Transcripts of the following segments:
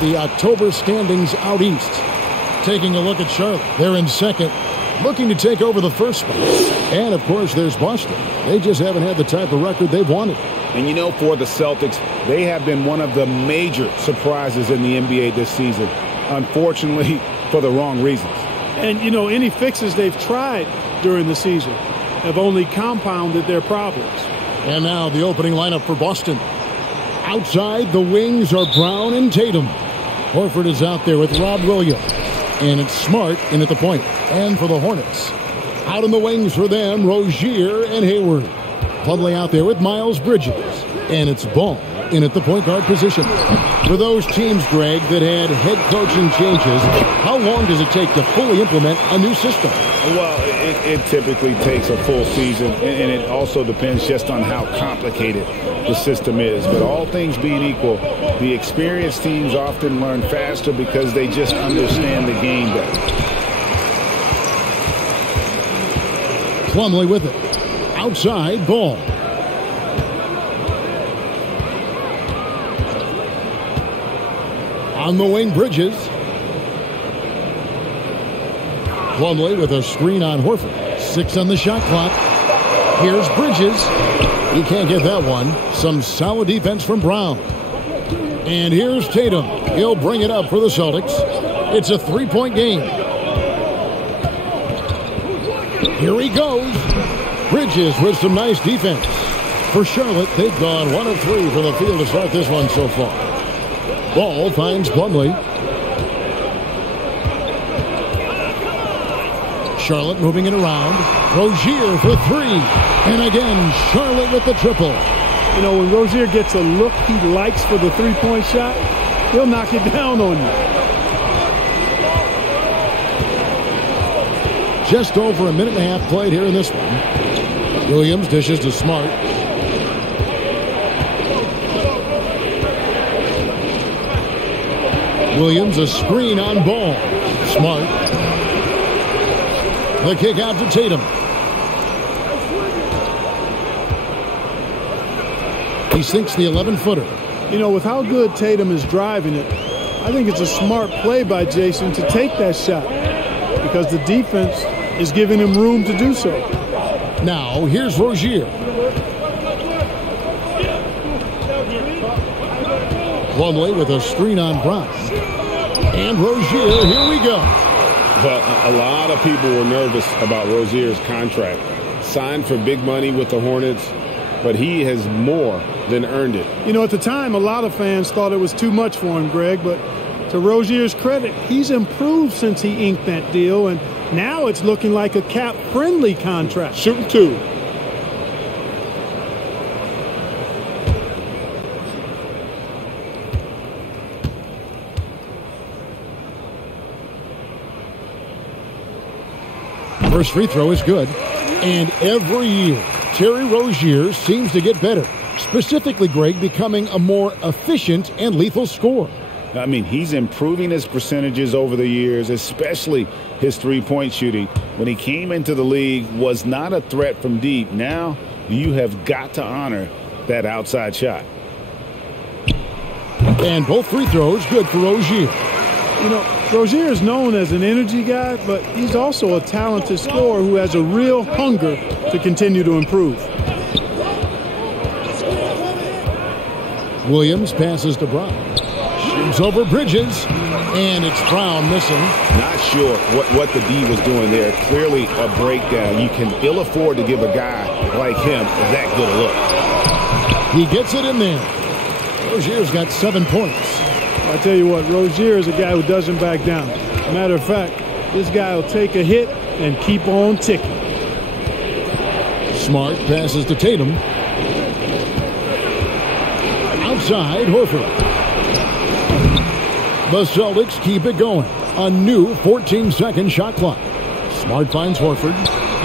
the October standings out east. Taking a look at Charlotte, they're in second, looking to take over the first spot. And, of course, there's Boston. They just haven't had the type of record they've wanted. And, you know, for the Celtics, they have been one of the major surprises in the NBA this season, unfortunately, for the wrong reasons. And, you know, any fixes they've tried during the season have only compounded their problems. And now the opening lineup for Boston. Outside, the wings are Brown and Tatum. Horford is out there with Rob Williams. And it's Smart in at the point. And for the Hornets, out in the wings for them, Rozier and Hayward. Plumlee out there with Miles Bridges. And it's Ball in at the point guard position. For those teams, Greg, that had head coaching changes, how long does it take to fully implement a new system? Well, it typically takes a full season, and it also depends just on how complicated the system is. But all things being equal, the experienced teams often learn faster because they just understand the game better. Plumlee with it. Outside, Ball. On the wing, Bridges. Plumlee with a screen on Horford. 6 on the shot clock. Here's Bridges. He can't get that one. Some solid defense from Brown. And here's Tatum. He'll bring it up for the Celtics. It's a 3-point game. Here he goes. Bridges with some nice defense. For Charlotte, they've gone 1 of 3 from the field to start this one so far. Ball finds Plumlee. Charlotte moving it around. Rozier for 3. And again, Charlotte with the triple. You know, when Rozier gets a look he likes for the three-point shot, he'll knock it down on you. Just over a minute and a half played here in this one. Williams dishes to Smart. Williams a screen on Ball. Smart. The kick out to Tatum. He sinks the 11-footer. You know, with how good Tatum is driving it, I think it's a smart play by Jason to take that shot because the defense is giving him room to do so. Now, here's Rozier. Plumlee with a screen on Brown. And Rozier, here we go. Well, a lot of people were nervous about Rozier's contract. Signed for big money with the Hornets, but he has more than earned it. You know, at the time, a lot of fans thought it was too much for him, Greg, but to Rozier's credit, he's improved since he inked that deal, and now it's looking like a cap-friendly contract. Shooting 2. First free throw is good. And every year, Terry Rozier seems to get better. Specifically, Greg, becoming a more efficient and lethal scorer. I mean, he's improving his percentages over the years, especially his three-point shooting. When he came into the league, was not a threat from deep. Now, you have got to honor that outside shot. And both free throws good for Rozier. You know, Rozier is known as an energy guy, but he's also a talented scorer who has a real hunger to continue to improve. Williams passes to Brown. Shoots over Bridges, and it's Brown missing. Not sure what the D was doing there. Clearly a breakdown. You can ill afford to give a guy like him that good a look. He gets it in there. Rozier's got 7 points. I tell you what, Rozier is a guy who doesn't back down. Matter of fact, this guy will take a hit and keep on ticking. Smart passes to Tatum. Outside, Horford. The Celtics keep it going. A new 14-second shot clock. Smart finds Horford.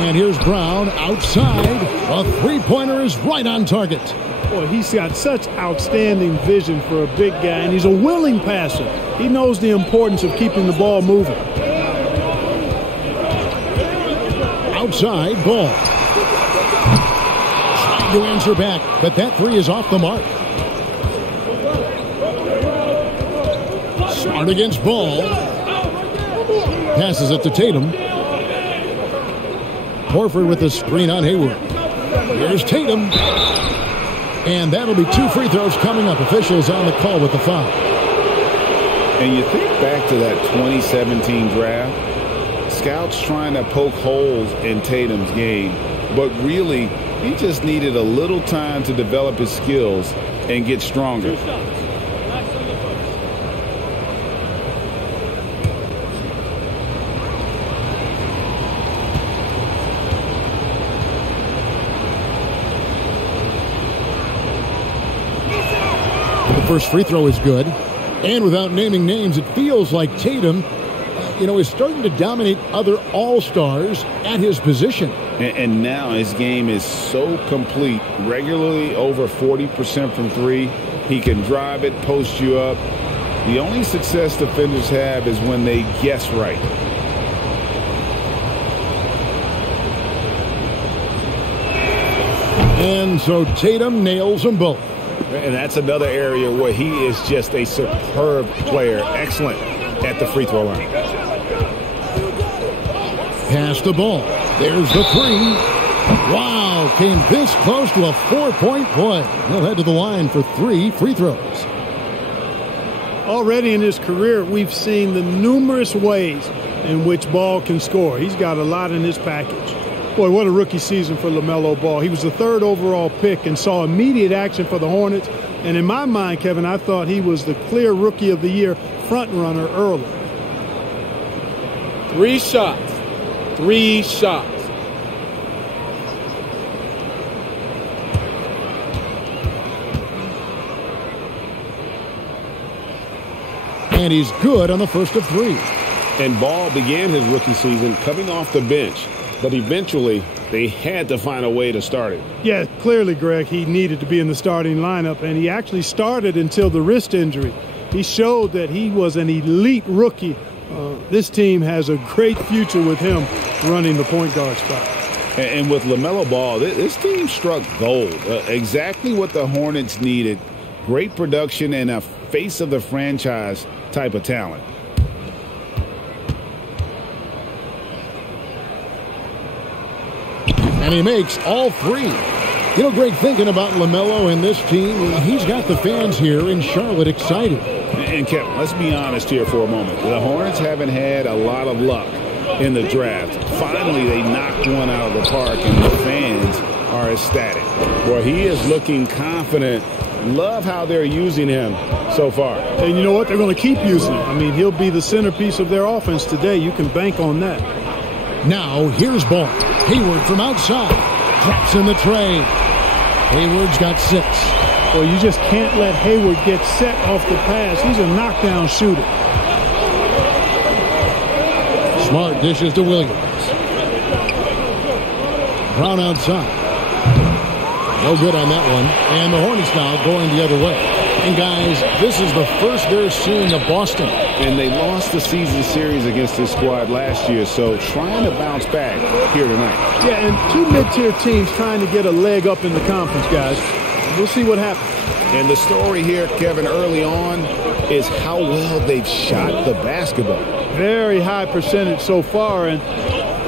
And here's Brown outside. A three-pointer is right on target. Boy, he's got such outstanding vision for a big guy, and he's a willing passer. He knows the importance of keeping the ball moving. Outside, Ball. Trying to answer back, but that three is off the mark. Smart against Ball. Passes it to Tatum. Horford with the screen on Hayward. Here's Tatum. And that'll be 2 free throws coming up. Officials on the call with the foul. And you think back to that 2017 draft, scouts trying to poke holes in Tatum's game, but really he just needed a little time to develop his skills and get stronger. The first free throw is good. And without naming names, it feels like Tatum, is starting to dominate other all-stars at his position. And now his game is so complete, regularly over 40% from 3. He can drive it, post you up. The only success defenders have is when they guess right. And so Tatum nails them both. And that's another area where he is just a superb player. Excellent at the free throw line. Pass the ball. There's the 3. Wow, came this close to a 4-point play. He'll head to the line for 3 free throws. Already in his career, we've seen the numerous ways in which Ball can score. He's got a lot in his package. Boy, what a rookie season for LaMelo Ball. He was the 3rd overall pick and saw immediate action for the Hornets. And in my mind, Kevin, I thought he was the clear Rookie of the Year front runner early. 3 shots. 3 shots. And he's good on the first of 3. And Ball began his rookie season coming off the bench. But eventually, they had to find a way to start it. Yeah, clearly, Greg, he needed to be in the starting lineup, and he actually started until the wrist injury. He showed that he was an elite rookie. This team has a great future with him running the point guard spot. And with LaMelo Ball, this team struck gold. Exactly what the Hornets needed. Great production and a face of the franchise type of talent. And he makes all 3. Greg, thinking about LaMelo and this team, he's got the fans here in Charlotte excited. And Kevin, let's be honest here for a moment. The Hornets haven't had a lot of luck in the draft. Finally, they knocked one out of the park, and the fans are ecstatic. Well, he is looking confident. Love how they're using him so far. And you know what? They're going to keep using him. I mean, he'll be the centerpiece of their offense today. You can bank on that. Now, here's Ball. Hayward from outside. Drops in the tray. Hayward's got 6. Well, you just can't let Hayward get set off the pass. He's a knockdown shooter. Smart dishes to Williams. Brown outside. No good on that one. And the Hornets now going the other way. And, guys, this is the first they're seeing of Boston. And they lost the season series against this squad last year, so trying to bounce back here tonight. Yeah, and 2 mid-tier teams trying to get a leg up in the conference, guys. We'll see what happens. And the story here, Kevin, early on is how well they've shot the basketball. Very high percentage so far, and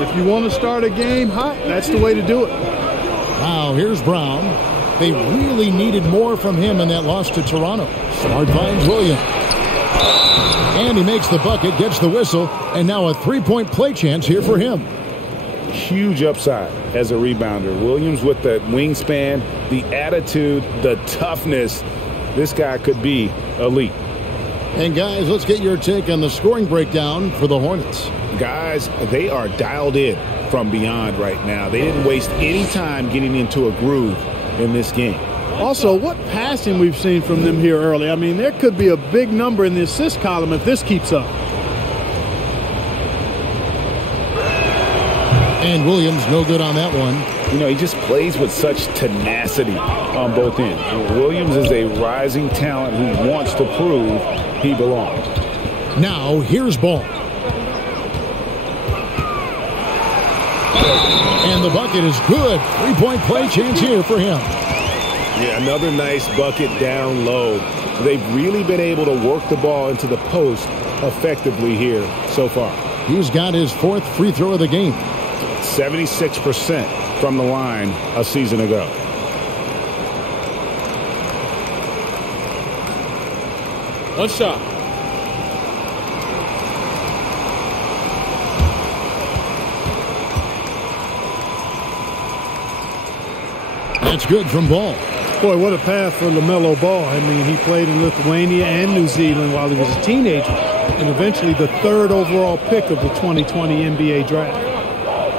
if you want to start a game hot, that's the way to do it. Wow, here's Brown. They really needed more from him in that loss to Toronto. Smart finds Williams. And he makes the bucket, gets the whistle, and now a 3-point play chance here for him. Huge upside as a rebounder. Williams with the wingspan, the attitude, the toughness. This guy could be elite. And, guys, let's get your take on the scoring breakdown for the Hornets. Guys, they are dialed in from beyond right now. They didn't waste any time getting into a groove in this game. Also, what passing we've seen from them here early. I mean, there could be a big number in the assist column if this keeps up. And Williams no good on that one. He just plays with such tenacity on both ends. Williams is a rising talent who wants to prove he belongs. Now, here's Ball. And the bucket is good. 3-point play chance here for him. Yeah, another nice bucket down low. They've really been able to work the ball into the post effectively here so far. He's got his 4th free throw of the game. 76% from the line a season ago. One shot. That's good from Ball. Boy, what a path for LaMelo Ball. I mean, he played in Lithuania and New Zealand while he was a teenager, and eventually the 3rd overall pick of the 2020 NBA draft.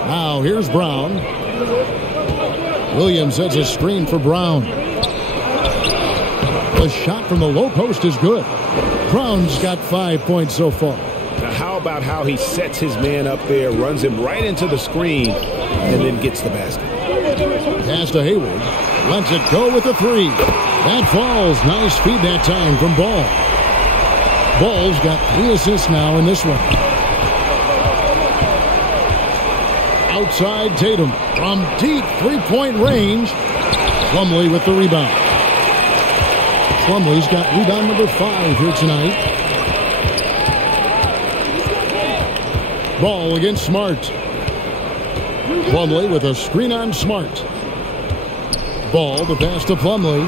Now here's Brown. Williams sets a screen for Brown. The shot from the low post is good. Brown's got 5 points so far. Now how about how he sets his man up there, runs him right into the screen, and then gets the basket. Pass to Hayward. Lets it go with the 3. That falls. Nice feed that time from Ball. Ball's got 3 assists now in this one. Outside Tatum from deep 3-point range. Plumlee with the rebound. Plumlee's got rebound number 5 here tonight. Ball against Smart. Plumlee with a screen on Smart. Ball, the pass to Plumlee.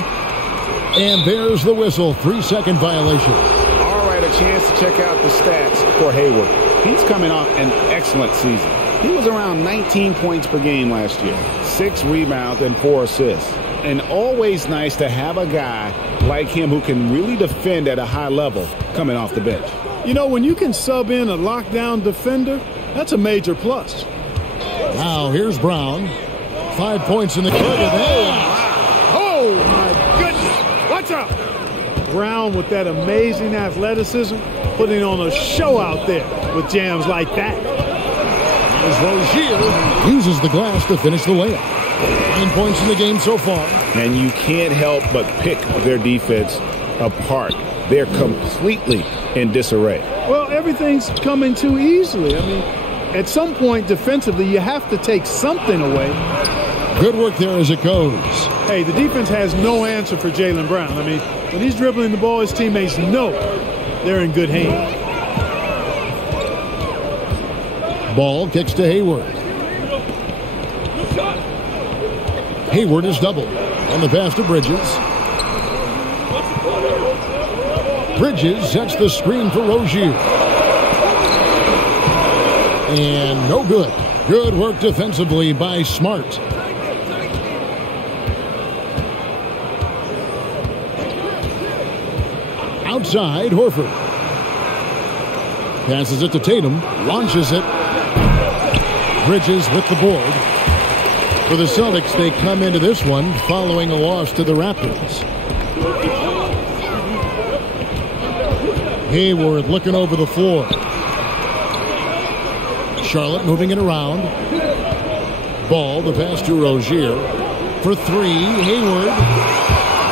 And there's the whistle. 3-second violation. All right, a chance to check out the stats for Hayward. He's coming off an excellent season. He was around 19 points per game last year. 6 rebounds and 4 assists. And always nice to have a guy like him who can really defend at a high level coming off the bench. You know, when you can sub in a lockdown defender, that's a major plus. Now here's Brown. 5 points in the cover. Oh, my goodness. Watch out. Brown with that amazing athleticism, putting on a show out there with jams like that. As Rozier uses the glass to finish the layup. 9 points in the game so far. And you can't help but pick their defense apart. They're completely in disarray. Well, everything's coming too easily. I mean, at some point defensively, you have to take something away. Good work there as it goes. Hey, the defense has no answer for Jaylen Brown. I mean, when he's dribbling the ball, his teammates know they're in good hands. Ball kicks to Hayward. Hayward is doubled. And the pass to Bridges. Bridges sets the screen for Rozier. And no good. Good work defensively by Smart. Outside, Horford. Passes it to Tatum. Launches it. Bridges with the board. For the Celtics, they come into this one following a loss to the Raptors. Hayward looking over the floor. Charlotte moving it around. Ball, the pass to Rozier. For 3, Hayward.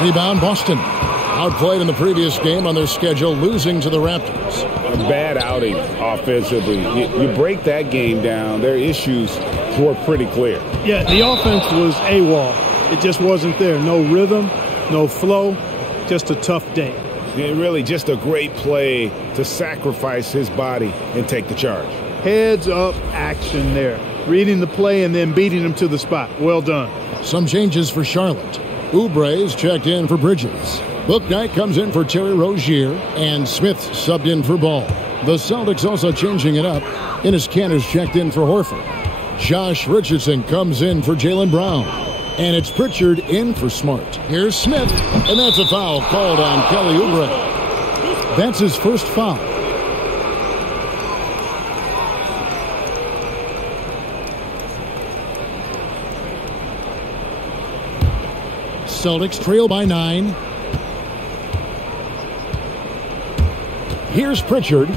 Rebound, Boston. Outplayed in the previous game on their schedule, losing to the Raptors. A bad outing offensively. You break that game down, their issues were pretty clear. Yeah, the offense was AWOL. It just wasn't there. No rhythm, no flow, just a tough day. And really just a great play to sacrifice his body and take the charge. Heads up action there. Reading the play and then beating him to the spot. Well done. Some changes for Charlotte. Oubre's checked in for Bridges. Bouknight comes in for Terry Rozier, and Smith subbed in for Ball. The Celtics also changing it up. Enes Kanter's checked in for Horford. Josh Richardson comes in for Jaylen Brown. And it's Pritchard in for Smart. Here's Smith, and that's a foul called on Kelly Oubre. That's his first foul. Celtics trail by 9. Here's Pritchard.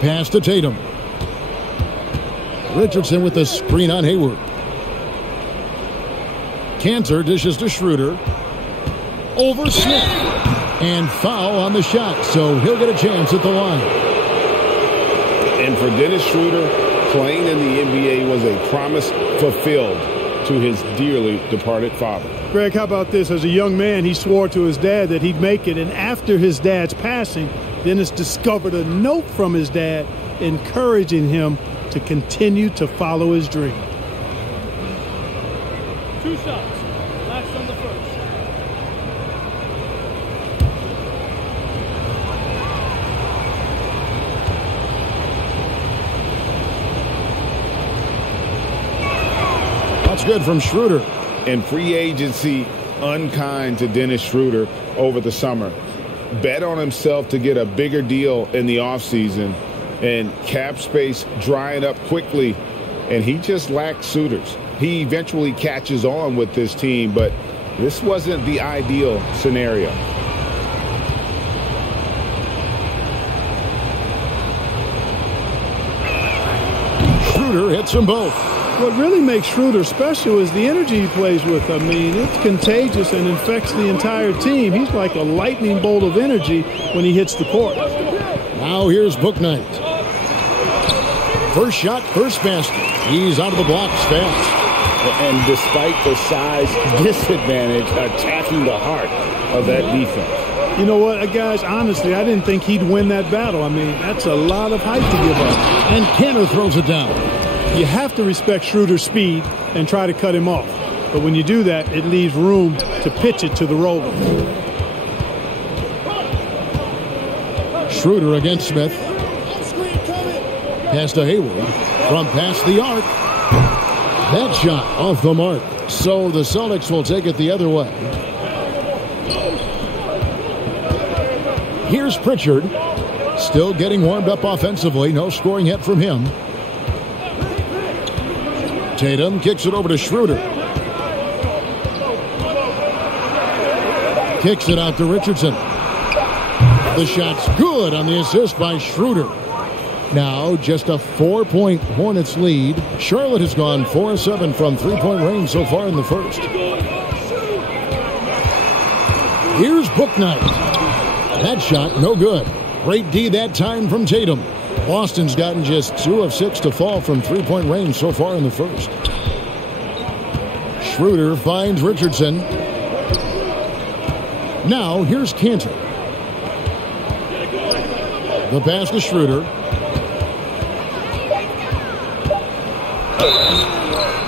Pass to Tatum. Richardson with the screen on Hayward. Kanter dishes to Schroeder. Over Smith. And foul on the shot, so he'll get a chance at the line. And for Dennis Schroeder, playing in the NBA was a promise fulfilled. to his dearly departed father. Greg, how about this? As a young man, he swore to his dad that he'd make it. And after his dad's passing, Dennis discovered a note from his dad encouraging him to continue to follow his dream. 2 shots. Last on the first. That's good from Schroeder. And free agency unkind to Dennis Schroeder over the summer. Bet on himself to get a bigger deal in the offseason, and cap space drying up quickly, and he just lacked suitors. He eventually catches on with this team, but this wasn't the ideal scenario. Schroeder hits them both. What really makes Schroeder special is the energy he plays with. I mean, it's contagious and infects the entire team. He's like a lightning bolt of energy when he hits the court. Now here's Bouknight. First shot, first basket. He's out of the blocks fast. And despite the size disadvantage, attacking the heart of that defense. You know what, guys, honestly, I didn't think he'd win that battle. I mean, that's a lot of height to give up. And Kanter throws it down. You have to respect Schroeder's speed and try to cut him off. But when you do that, it leaves room to pitch it to the roller. Schroeder against Smith. Pass to Hayward. From past the arc. That shot off the mark. So the Celtics will take it the other way. Here's Pritchard. Still getting warmed up offensively. No scoring yet from him. Tatum kicks it over to Schroeder. Kicks it out to Richardson. The shot's good on the assist by Schroeder. Now just a 4-point Hornets lead. Charlotte has gone 4-7 from three-point range so far in the first. Here's Bouknight. That shot no good. Great D that time from Tatum. Boston's gotten just 2 of 6 to fall from three-point range so far in the first. Schroeder finds Richardson. Now here's Kanter. The pass to Schroeder.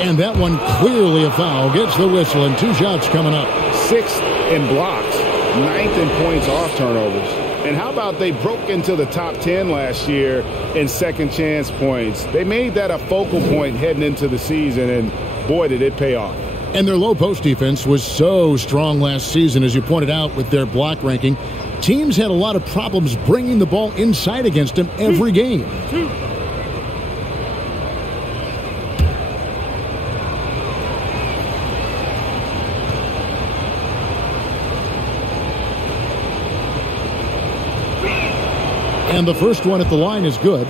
And that one clearly a foul. Gets the whistle and 2 shots coming up. 6th in blocks, 9th in points off turnovers. And how about they broke into the top 10 last year in second chance points? They made that a focal point heading into the season, and boy, did it pay off. And their low post defense was so strong last season, as you pointed out, with their block ranking. Teams had a lot of problems bringing the ball inside against them every game. And the first one at the line is good.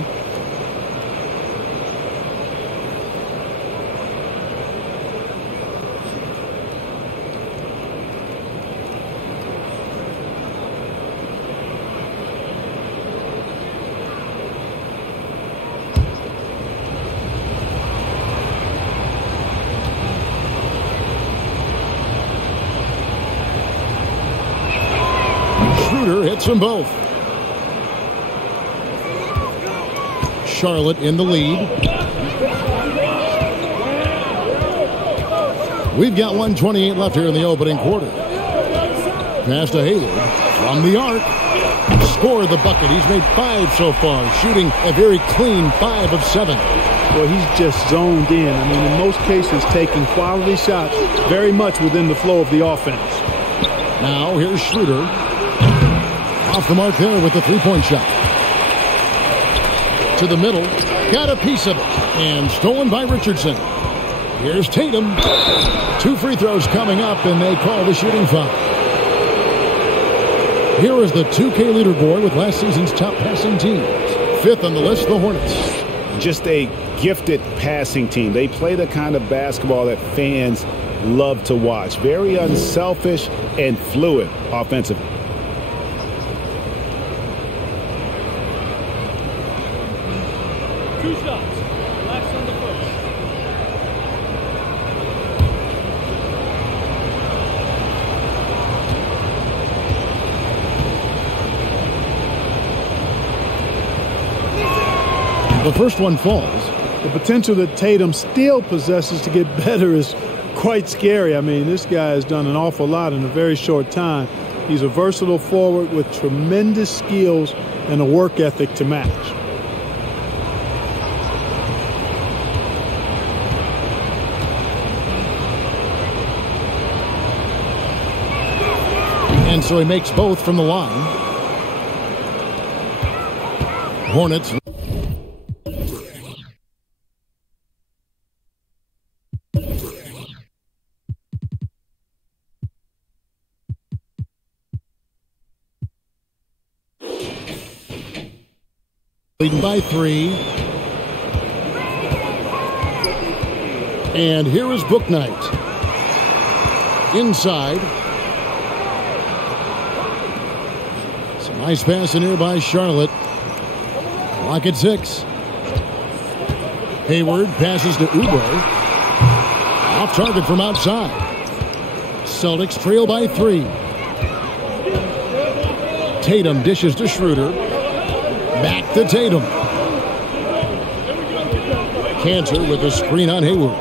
Schroeder hits them both. Charlotte in the lead. We've got 1:28 left here in the opening quarter. Pass to Hayward from the arc. Scored the bucket. He's made 5 so far, shooting a very clean 5 of 7. Well, he's just zoned in. I mean, in most cases, taking quality shots very much within the flow of the offense. Now here's Schroeder. Off the mark there with the three-point shot. To the middle, got a piece of it, and stolen by Richardson. Here's Tatum. 2 free throws coming up, and they call the shooting foul. Here is the 2K leaderboard with last season's top passing teams. 5th on the list, the Hornets. Just a gifted passing team. They play the kind of basketball that fans love to watch. Very unselfish and fluid offensively. The first one falls. The potential that Tatum still possesses to get better is quite scary. I mean, this guy has done an awful lot in a very short time. He's a versatile forward with tremendous skills and a work ethic to match. And so he makes both from the line. Hornets. Leading by 3. And here is Book Knight. Inside. Some nice pass in here by Charlotte. Clock at 6. Hayward passes to Oubre. Off target from outside. Celtics trail by 3. Tatum dishes to Schroeder. Back to Tatum. Cantor with a screen on Hayward.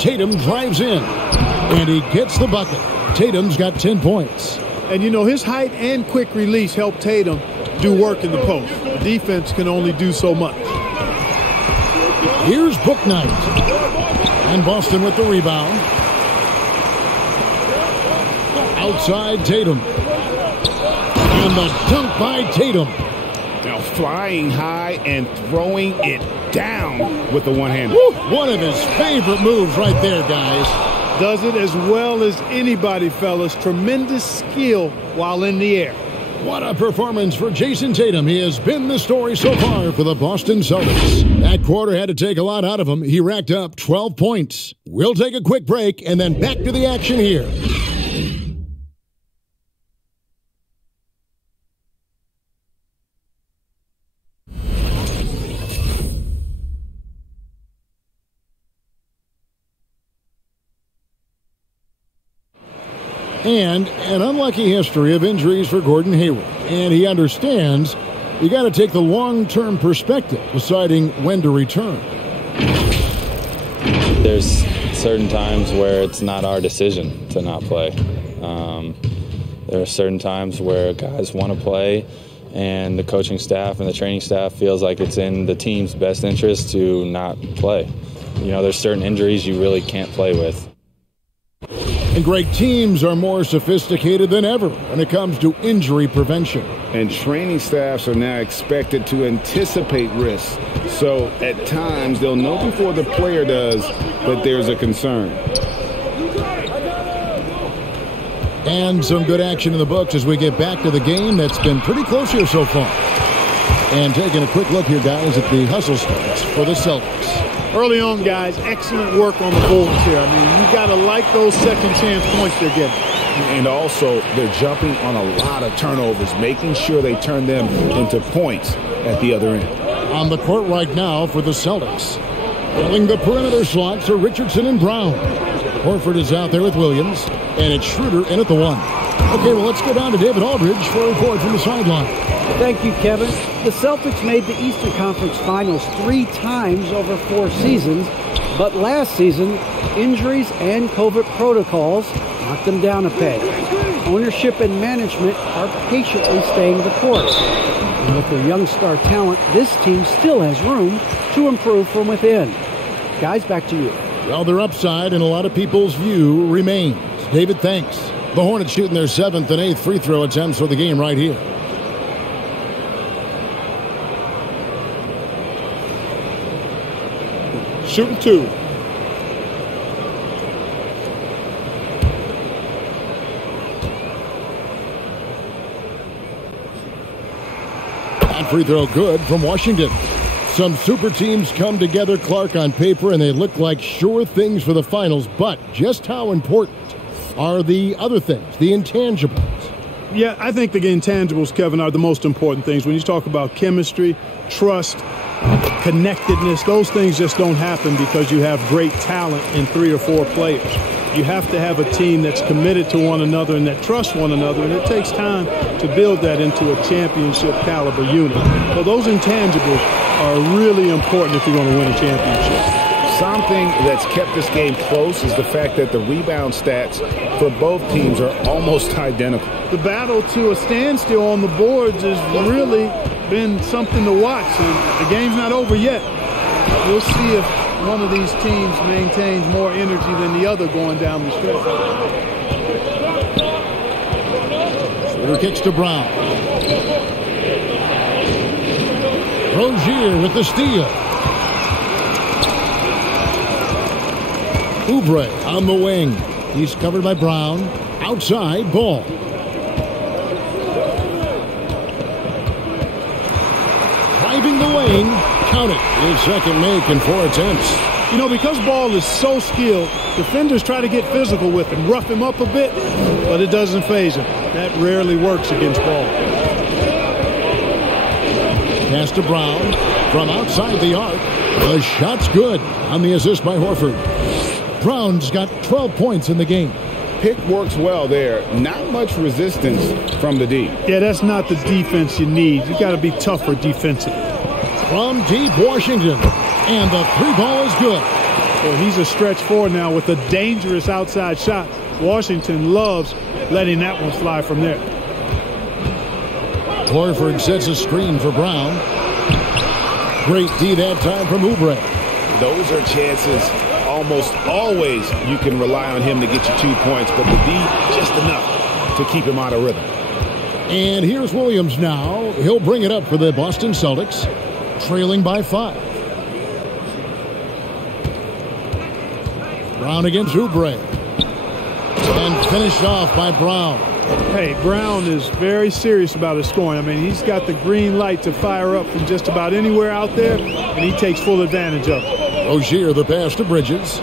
Tatum drives in. And he gets the bucket. Tatum's got 10 points. And, you know, his height and quick release help Tatum do work in the post. The defense can only do so much. Here's Book Knight. And Boston with the rebound. Outside Tatum. And the dunk by Tatum. Now flying high and throwing it down with the one-hander. One of his favorite moves right there, guys. Does it as well as anybody, fellas. Tremendous skill while in the air. What a performance for Jason Tatum. He has been the story so far for the Boston Celtics. That quarter had to take a lot out of him. He racked up 12 points. We'll take a quick break and then back to the action here. And an unlucky history of injuries for Gordon Hayward. And he understands you got to take the long-term perspective, deciding when to return. There's certain times where it's not our decision to not play. There are certain times where guys want to play, and the coaching staff and the training staff feels like it's in the team's best interest to not play. You know, there's certain injuries you really can't play with. And great teams are more sophisticated than ever when it comes to injury prevention. And training staffs are now expected to anticipate risks. So at times they'll know before the player does that there's a concern. And some good action in the books as we get back to the game that's been pretty close here so far. And taking a quick look here, guys, at the hustle stats for the Celtics. Early on, guys, excellent work on the boards here. I mean, you got to like those second chance points they're getting. And also, they're jumping on a lot of turnovers, making sure they turn them into points at the other end. On the court right now for the Celtics. Filling the perimeter slots are Richardson and Brown. Horford is out there with Williams, and it's Schroeder in at the 1. Okay, well, let's go down to David Aldridge for a report from the sideline. Thank you, Kevin. The Celtics made the Eastern Conference Finals 3 times over 4 seasons, but last season, injuries and COVID protocols knocked them down a peg. Ownership and management are patiently staying the course. And with their young star talent, this team still has room to improve from within. Guys, back to you. Well, their upside in a lot of people's view remains. David, thanks. The Hornets shooting their 7th and 8th free throw attempts for the game right here. Shooting 2. That free throw good from Washington. Some super teams come together, Clark, on paper, and they look like sure things for the finals. But just how important are the other things, the intangibles? Yeah, I think the intangibles, Kevin, are the most important things. When you talk about chemistry, trust, connectedness, those things just don't happen because you have great talent in 3 or 4 players. You have to have a team that's committed to one another and that trusts one another, and it takes time to build that into a championship caliber unit. So those intangibles are really important if you're going to win a championship. Something that's kept this game close is the fact that the rebound stats for both teams are almost identical. The battle to a standstill on the boards has really been something to watch. And the game's not over yet. We'll see if one of these teams maintains more energy than the other going down the stretch. Schroeder kicks to Brown. Rozier with the steal. Oubre on the wing. He's covered by Brown. Outside, Ball. Driving the lane. Count it. His second make in 4 attempts. You know, because Ball is so skilled, defenders try to get physical with him, rough him up a bit, but it doesn't faze him. That rarely works against Ball. Pass to Brown from outside the arc. The shot's good on the assist by Horford. Brown's got 12 points in the game. Pick works well there. Not much resistance from the D. Yeah, that's not the defense you need. You got to be tougher defensively. From deep Washington. And the 3-ball is good. Well, he's a stretch forward now with a dangerous outside shot. Washington loves letting that one fly from there. Horford sets a screen for Brown. Great D that time from Oubre. Those are chances. Almost always you can rely on him to get you 2 points, but the D just enough to keep him out of rhythm. And here's Williams now. He'll bring it up for the Boston Celtics, trailing by 5. Brown against Oubre. And finished off by Brown. Hey, Brown is very serious about his scoring. I mean, he's got the green light to fire up from just about anywhere out there, and he takes full advantage of it. Rozier, the pass to Bridges.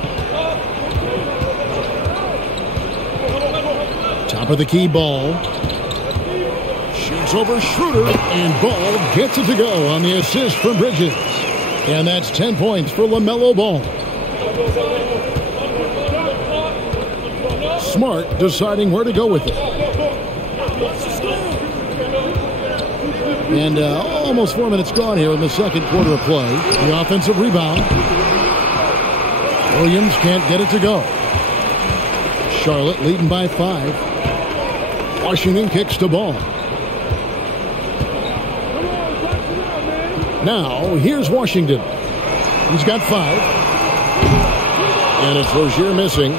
Top of the key, Ball. Shoots over Schroeder, and Ball gets it to go on the assist from Bridges. And that's 10 points for LaMelo Ball. Smart deciding where to go with it. And almost 4 minutes gone here in the second quarter of play. The offensive rebound. Williams can't get it to go. Charlotte leading by 5. Washington kicks to Ball. Now, here's Washington. He's got 5. And it's Rozier missing.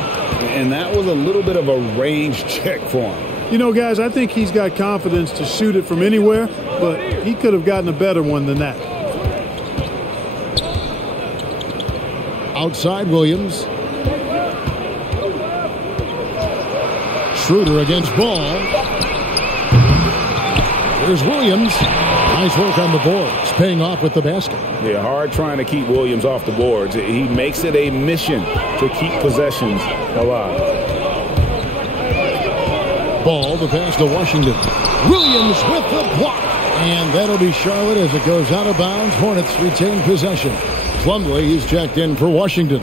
And that was a little bit of a range check for him. You know, guys, I think he's got confidence to shoot it from anywhere, but he could have gotten a better one than that. Outside Williams. Schroeder against Ball. There's Williams. Nice work on the boards, paying off with the basket. Yeah, hard trying to keep Williams off the boards. He makes it a mission to keep possessions alive. Ball, the pass to Washington. Williams with the block. And that'll be Charlotte as it goes out of bounds. Hornets retain possession. Plumlee, he's checked in for Washington.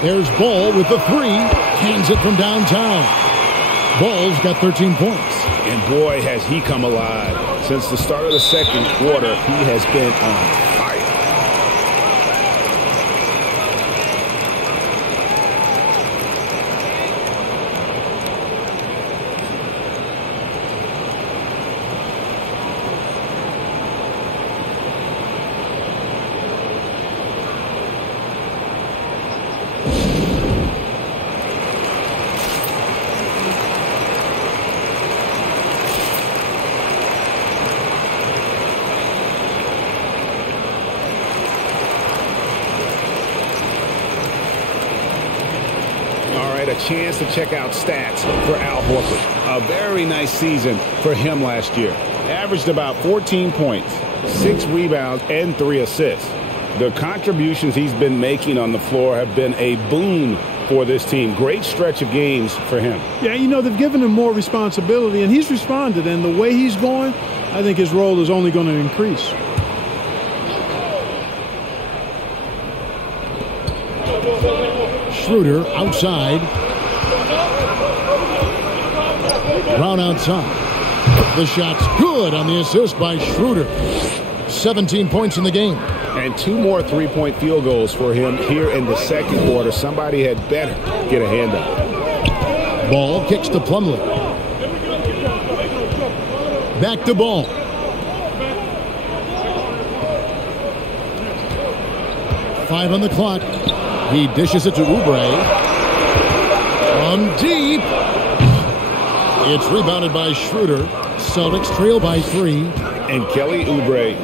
There's Ball with the 3. Hands it from downtown. Ball's got 13 points. And boy, has he come alive. Since the start of the second quarter, he has been on fire. A chance to check out stats for Al Horford. A very nice season for him last year. Averaged about 14 points, 6 rebounds, and 3 assists. The contributions he's been making on the floor have been a boon for this team. Great stretch of games for him. Yeah, you know, they've given him more responsibility, and he's responded. And the way he's going, I think his role is only going to increase. Schroeder outside. Brown outside. The shot's good on the assist by Schroeder. 17 points in the game. And 2 more three-point field goals for him here in the second quarter. Somebody had better get a hand up. Ball kicks to Plumlee. Back to Ball. Five on the clock. He dishes it to Oubre. From deep. It's rebounded by Schroeder. Celtics trail by 3. And Kelly Oubre,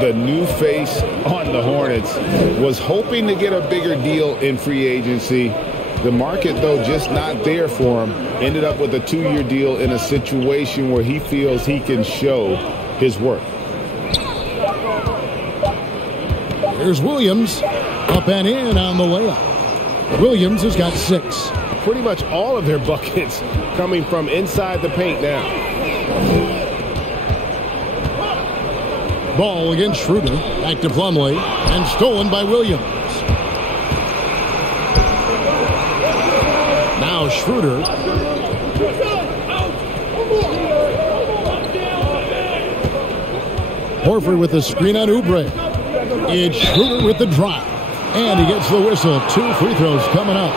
the new face on the Hornets, was hoping to get a bigger deal in free agency. The market, though, just not there for him. Ended up with a 2-year deal in a situation where he feels he can show his worth. Here's Williams. Up and in on the layup. Williams has got 6. Pretty much all of their buckets coming from inside the paint now. Ball against Schroeder. Back to Plumlee. And stolen by Williams. Now Schroeder. Horford with the screen on Oubre. It's Schroeder with the drive. And he gets the whistle. 2 free throws coming up.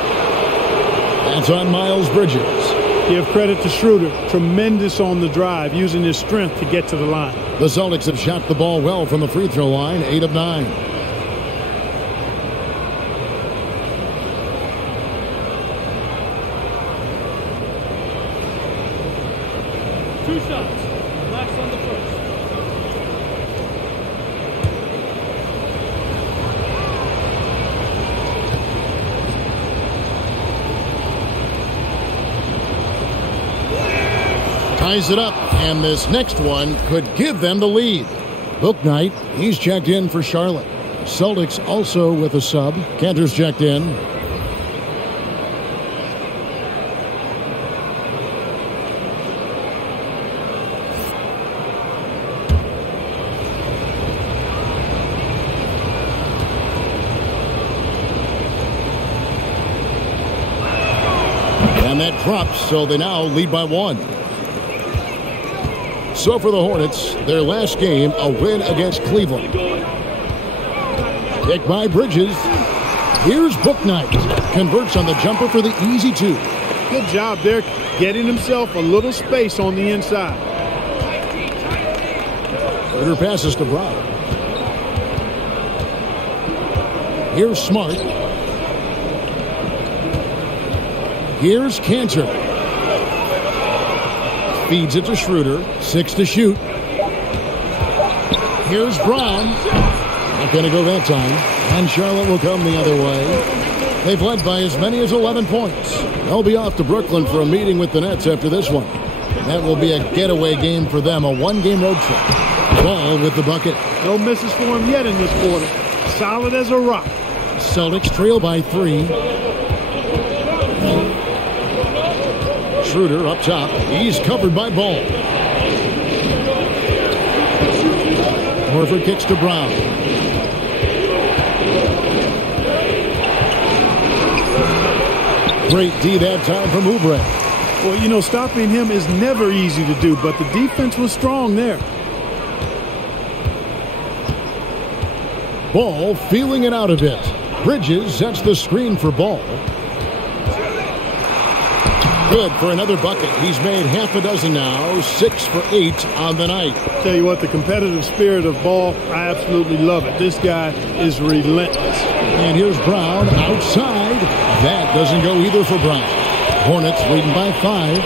That's on Miles Bridges. Give credit to Schroeder. Tremendous on the drive, using his strength to get to the line. The Celtics have shot the ball well from the free throw line. 8 of 9. Two shots. Last on the first. Ties it up, and this next one could give them the lead. Bouknight, he's checked in for Charlotte. Celtics also with a sub. Cantor's checked in. And that drops, so they now lead by 1. So for the Hornets, their last game, a win against Cleveland. Picked by Bridges. Here's Bouknight. Converts on the jumper for the easy 2. Good job there, getting himself a little space on the inside. Schroeder passes to Brown. Here's Smart. Here's Cantor. Feeds it to Schroeder. 6 to shoot. Here's Brown. Not going to go that time. And Charlotte will come the other way. They've led by as many as 11 points. They'll be off to Brooklyn for a meeting with the Nets after this one. That will be a getaway game for them, a 1-game road trip. Ball with the bucket. No misses for him yet in this quarter. Solid as a rock. Celtics trail by 3. Schroeder up top. He's covered by Ball. Horford kicks to Brown. Great D that time from Oubre. Well, you know, stopping him is never easy to do, but the defense was strong there. Ball feeling it out a bit. Bridges sets the screen for Ball. Good for another bucket. He's made half a dozen now. 6 for 8 on the night. Tell you what, the competitive spirit of Ball, I absolutely love it. This guy is relentless. And here's Brown outside. That doesn't go either for Brown. Hornets leading by 5.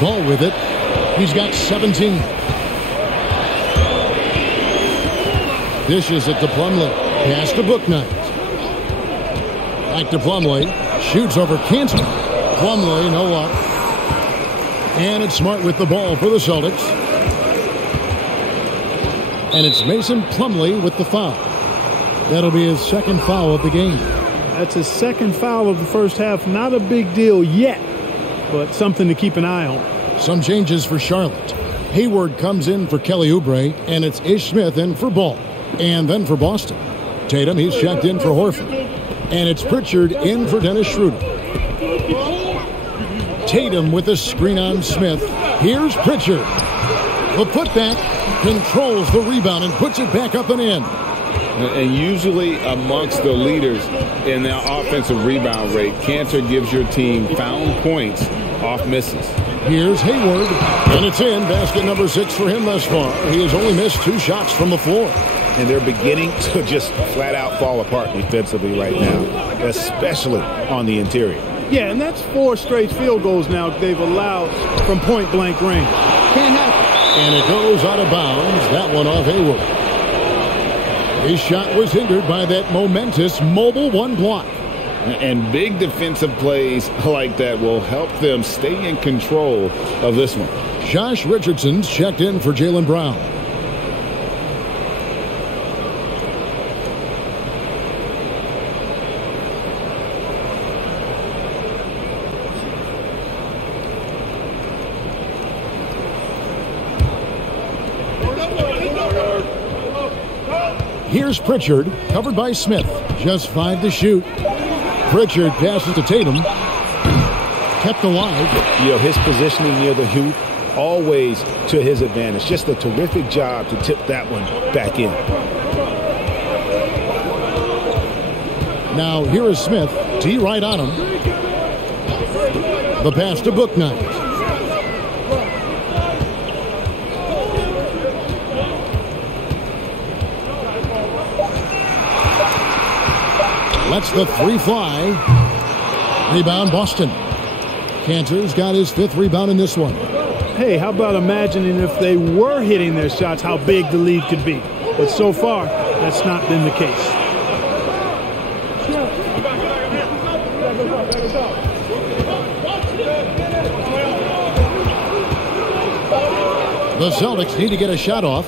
Ball with it. He's got 17. Dishes it to Plumlee. Pass to Bouknight. Back to Plumlee. Shoots over Cantor. Plumlee, no luck. And it's Smart with the ball for the Celtics. And it's Mason Plumlee with the foul. That'll be his second foul of the game. That's his second foul of the first half. Not a big deal yet, but something to keep an eye on. Some changes for Charlotte. Hayward comes in for Kelly Oubre, and it's Ish Smith in for Ball. And then for Boston, Tatum, he's checked in for Horford. And it's Pritchard in for Dennis Schroeder. Tatum with a screen on Smith. Here's Pritchard. The putback controls the rebound and puts it back up and in. And usually amongst the leaders in the offensive rebound rate, Cantor gives your team found points off misses. Here's Hayward, and it's in. Basket number 6 for him thus far. He has only missed 2 shots from the floor. And they're beginning to just flat out fall apart defensively right now, especially on the interior. Yeah, and that's 4 straight field goals now they've allowed from point-blank range. Can't happen. And it goes out of bounds. That one off Hayward. His shot was hindered by that momentous mobile 1 block. And big defensive plays like that will help them stay in control of this one. Josh Richardson's checked in for Jaylen Brown. Here's Pritchard, covered by Smith. Just 5 to shoot. Pritchard passes to Tatum. Kept alive. His positioning near the hoop, always to his advantage. Just a terrific job to tip that one back in. Now here is Smith. T right on him. The pass to Bouknight. Lets the 3 fly. Rebound Boston. Cantor's got his 5th rebound in this one. Hey, how about imagining if they were hitting their shots, how big the lead could be. But so far, that's not been the case. The Celtics need to get a shot off.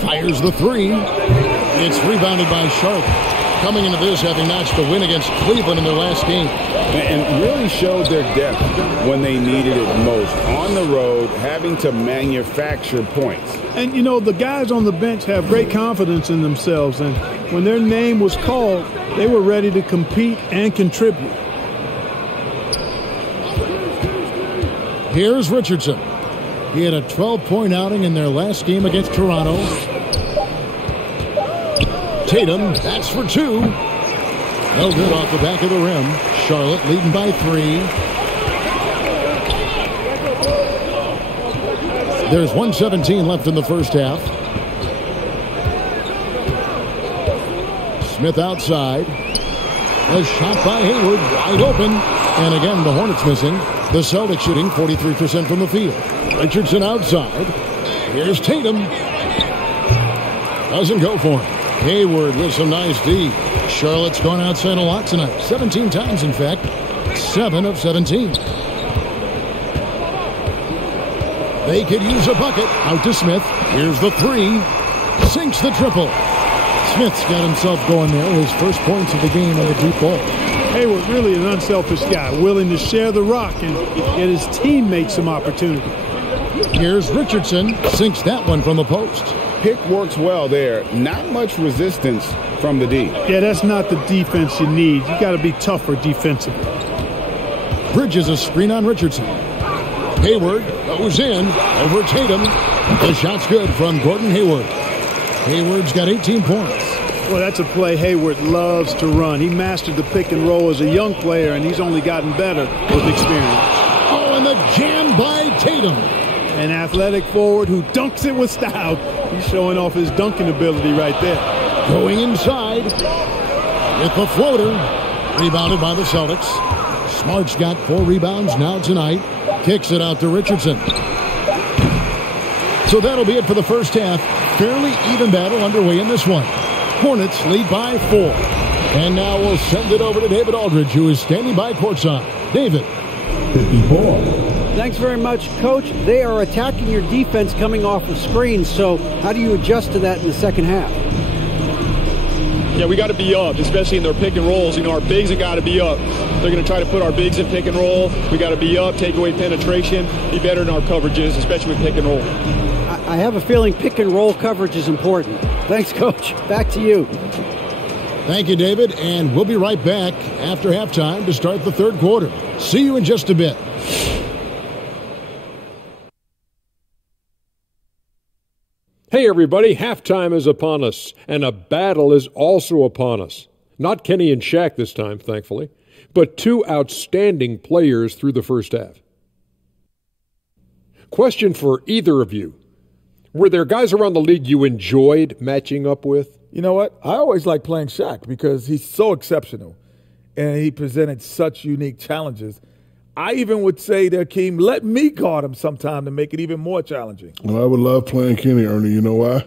Fires the 3. It's rebounded by Charlotte. Coming into this, having notched the win against Cleveland in their last game. And really showed their depth when they needed it most. On the road, having to manufacture points. And, the guys on the bench have great confidence in themselves. And when their name was called, they were ready to compete and contribute. Here's Richardson. He had a 12-point outing in their last game against Toronto. Tatum, that's for 2. No good off the back of the rim. Charlotte leading by 3. There's 1:17 left in the first half. Smith outside. A shot by Hayward, wide open. And again, the Hornets missing. The Celtics shooting 43% from the field. Richardson outside. Here's Tatum. Doesn't go for him. Hayward with some nice D. Charlotte's gone outside a lot tonight. 17 times, in fact. 7 of 17. They could use a bucket. Out to Smith. Here's the 3. Sinks the triple. Smith's got himself going there. His first points of the game on the deep ball. Hayward, really an unselfish guy, willing to share the rock and get his teammates some opportunity. Here's Richardson. Sinks that one from the post. Pick works well there. Not much resistance from the D. Yeah, that's not the defense you need. You got to be tougher defensively. Bridges a screen on Richardson. Hayward goes in over Tatum. The shot's good from Gordon Hayward. Hayward's got 18 points. Well, that's a play Hayward loves to run. He mastered the pick and roll as a young player, and he's only gotten better with experience. Oh, and the jam by Tatum. An athletic forward who dunks it with style. He's showing off his dunking ability right there. Going inside with the floater. Rebounded by the Celtics. Smart's got 4 rebounds now tonight. Kicks it out to Richardson. So that'll be it for the first half. Fairly even battle underway in this one. Hornets lead by 4. And now we'll send it over to David Aldridge, who is standing by courtside. David. 54. Thanks very much, Coach. They are attacking your defense coming off of screens, so how do you adjust to that in the second half? Yeah, we got to be up, especially in their pick and rolls. Our bigs have got to be up. They're going to try to put our bigs in pick and roll. We got to be up, take away penetration, be better in our coverages, especially with pick and roll. I have a feeling pick and roll coverage is important. Thanks, Coach. Back to you. Thank you, David, and we'll be right back after halftime to start the third quarter. See you in just a bit. Hey, everybody, halftime is upon us, and a battle is also upon us. Not Kenny and Shaq this time, thankfully, but two outstanding players through the first half. Question for either of you. Were there guys around the league you enjoyed matching up with? You know what? I always like playing Shaq because he's so exceptional, and he presented such unique challenges. I even would say to Akeem, let me guard him sometime to make it even more challenging. Well, I would love playing Kenny, Ernie. You know why?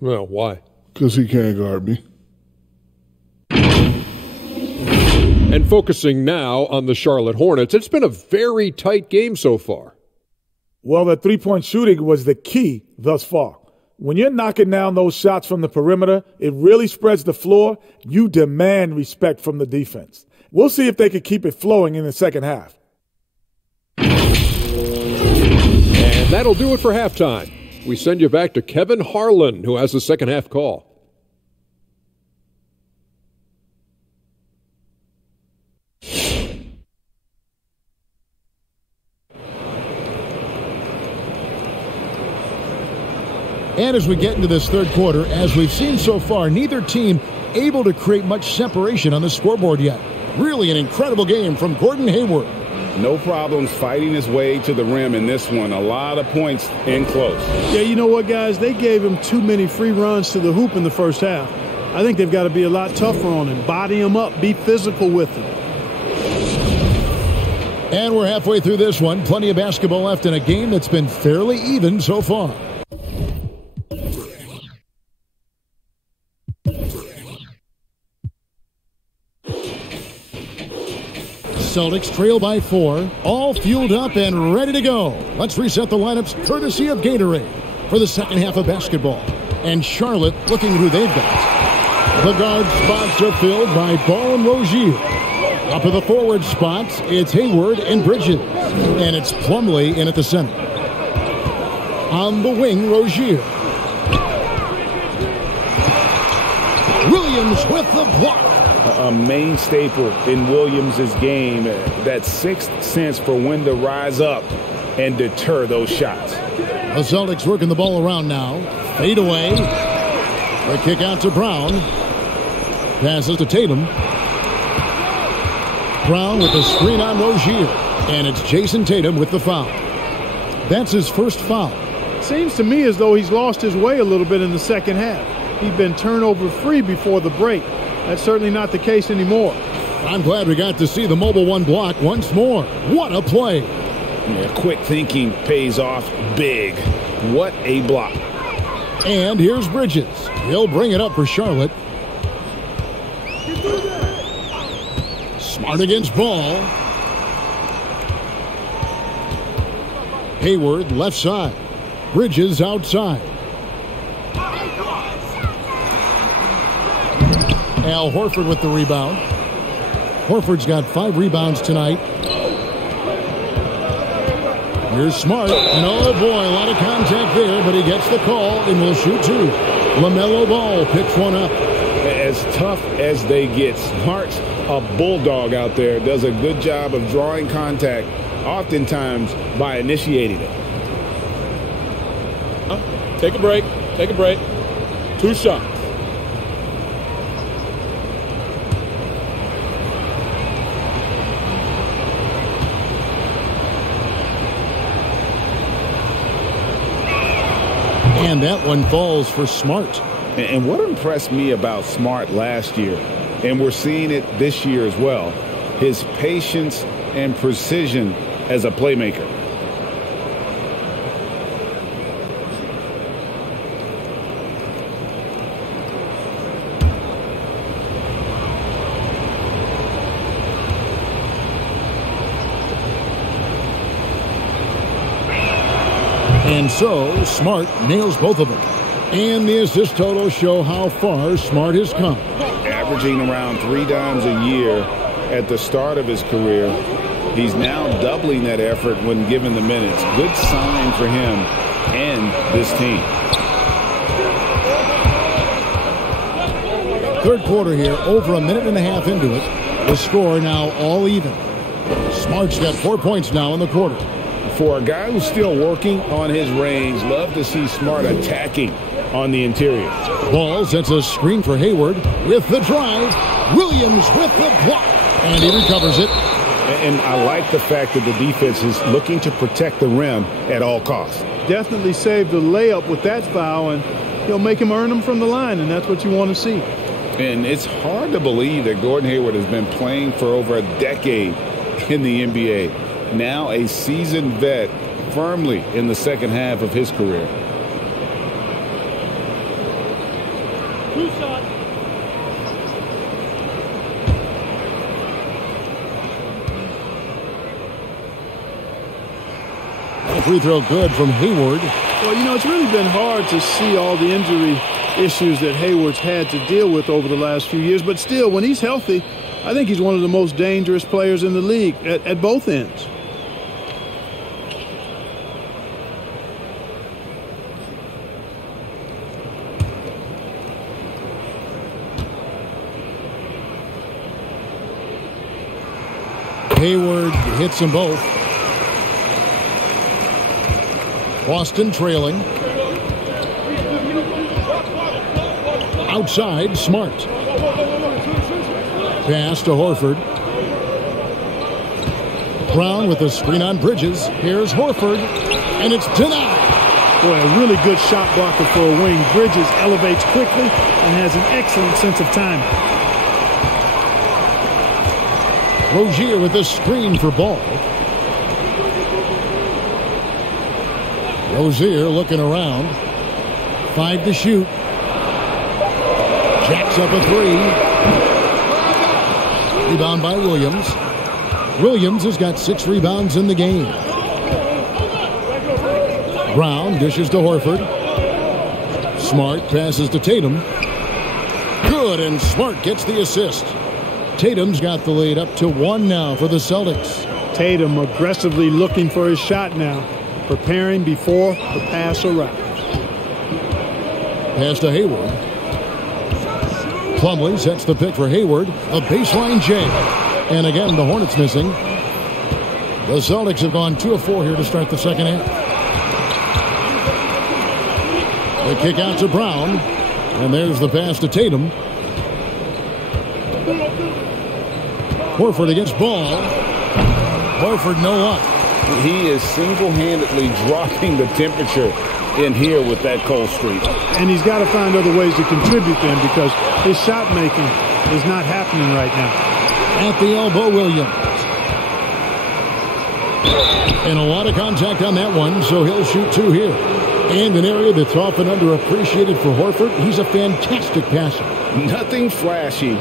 Well, why? Because he can't guard me. And focusing now on the Charlotte Hornets, it's been a very tight game so far. Well, the three-point shooting was the key thus far. When you're knocking down those shots from the perimeter, it really spreads the floor. You demand respect from the defense. We'll see if they can keep it flowing in the second half. And that'll do it for halftime. We send you back to Kevin Harlan, who has the second half call. And as we get into this third quarter, as we've seen so far, neither team able to create much separation on the scoreboard yet. Really an incredible game from Gordon Hayward. No problems fighting his way to the rim in this one. A lot of points in close. Yeah, you know what, guys? They gave him too many free runs to the hoop in the first half. I think they've got to be a lot tougher on him. Body him up. Be physical with him. And we're halfway through this one. Plenty of basketball left in a game that's been fairly even so far. Celtics trail by 4, all fueled up and ready to go. Let's reset the lineups courtesy of Gatorade for the second half of basketball. And Charlotte looking who they've got. The guard spots are filled by Ball and Rozier. Up at the forward spots, it's Hayward and Bridges. And it's Plumlee in at the center. On the wing, Rozier. Williams with the block. A main staple in Williams' game, that sixth sense for when to rise up and deter those shots. The Celtics working the ball around now. Fade away. The kick out to Brown. Passes to Tatum. Brown with the screen on Rozier. And it's Jason Tatum with the foul. That's his first foul. Seems to me as though he's lost his way a little bit in the second half. He'd been turnover free before the break. That's certainly not the case anymore. I'm glad we got to see the mobile one block once more. What a play. Yeah, quick thinking pays off big. What a block. And here's Bridges. He'll bring it up for Charlotte. Smart against Ball. Hayward left side. Bridges outside. Al Horford with the rebound. Horford's got 5 rebounds tonight. Here's Smart. And oh boy, a lot of contact there, but he gets the call and will shoot 2. LaMelo Ball picks one up. As tough as they get, Smart's a bulldog out there. Does a good job of drawing contact, oftentimes by initiating it. Take a break. Take a break. 2 shots. And that one falls for Smart. And what impressed me about Smart last year, and we're seeing it this year as well, his patience and precision as a playmaker. And so, Smart nails both of them. And the assist totals show how far Smart has come. Averaging around 3 dimes a year at the start of his career. He's now doubling that effort when given the minutes. Good sign for him and this team. Third quarter here, over a minute and a half into it. The score now all even. Smart's got 4 points now in the quarter. For a guy who's still working on his range, love to see Smart attacking on the interior. Ball sets a screen for Hayward with the drive. Williams with the block. And he recovers it. And I like the fact that the defense is looking to protect the rim at all costs. Definitely saved the layup with that foul, and he'll make him earn them from the line, and that's what you want to see. And it's hard to believe that Gordon Hayward has been playing for over a decade in the NBA. Now a seasoned vet, firmly in the second half of his career. Free throw good from Hayward. Well, you know, it's really been hard to see all the injury issues that Hayward's had to deal with over the last few years. But still, when he's healthy, I think he's one of the most dangerous players in the league at both ends. Hayward hits them both. Boston trailing. Outside, Smart. Pass to Horford. Brown with the screen on Bridges. Here's Horford, and it's denied. Boy, a really good shot blocker for a wing. Bridges elevates quickly and has an excellent sense of timing. Rozier with the screen for Ball. Rozier looking around. 5 to shoot. Jacks up a 3. Rebound by Williams. Williams has got 6 rebounds in the game. Brown dishes to Horford. Smart passes to Tatum. Good, and Smart gets the assist. Tatum's got the lead up to 1 now for the Celtics. Tatum aggressively looking for his shot now, preparing before the pass arrives. Pass to Hayward. Plumlee sets the pick for Hayward. A baseline J. And again, the Hornets missing. The Celtics have gone 2 of 4 here to start the second half. The kick out to Brown. And there's the pass to Tatum. Horford against Ball. Horford no luck. He is single-handedly dropping the temperature in here with that cold streak. And he's got to find other ways to contribute then, because his shot making is not happening right now. At the elbow, Williams. And a lot of contact on that one, so he'll shoot 2 here. And an area that's often underappreciated for Horford, he's a fantastic passer. Nothing flashy.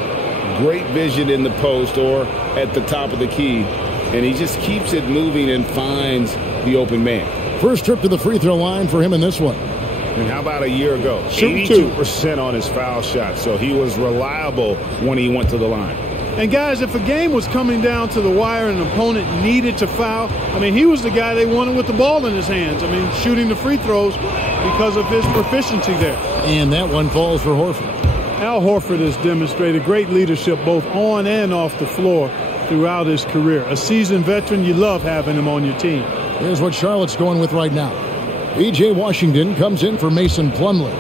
Great vision in the post or at the top of the key. And he just keeps it moving and finds the open man. First trip to the free throw line for him in this one. And how about a year ago? 82% on his foul shot. So he was reliable when he went to the line. And guys, if a game was coming down to the wire and an opponent needed to foul, I mean, he was the guy they wanted with the ball in his hands. I mean, shooting the free throws because of his proficiency there. And that one falls for Horford. Al Horford has demonstrated great leadership both on and off the floor throughout his career. A seasoned veteran, you love having him on your team. Here's what Charlotte's going with right now. B.J. Washington comes in for Mason Plumlee.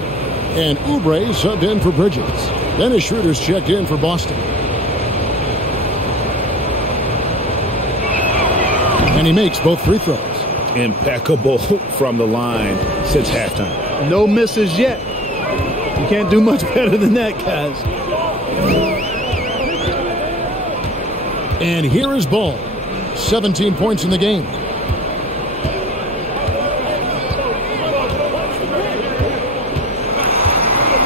And Oubre subbed in for Bridges. Dennis Schroeder's checked in for Boston. And he makes both free throws. Impeccable from the line since halftime. No misses yet. You can't do much better than that, guys. And here is Ball. 17 points in the game.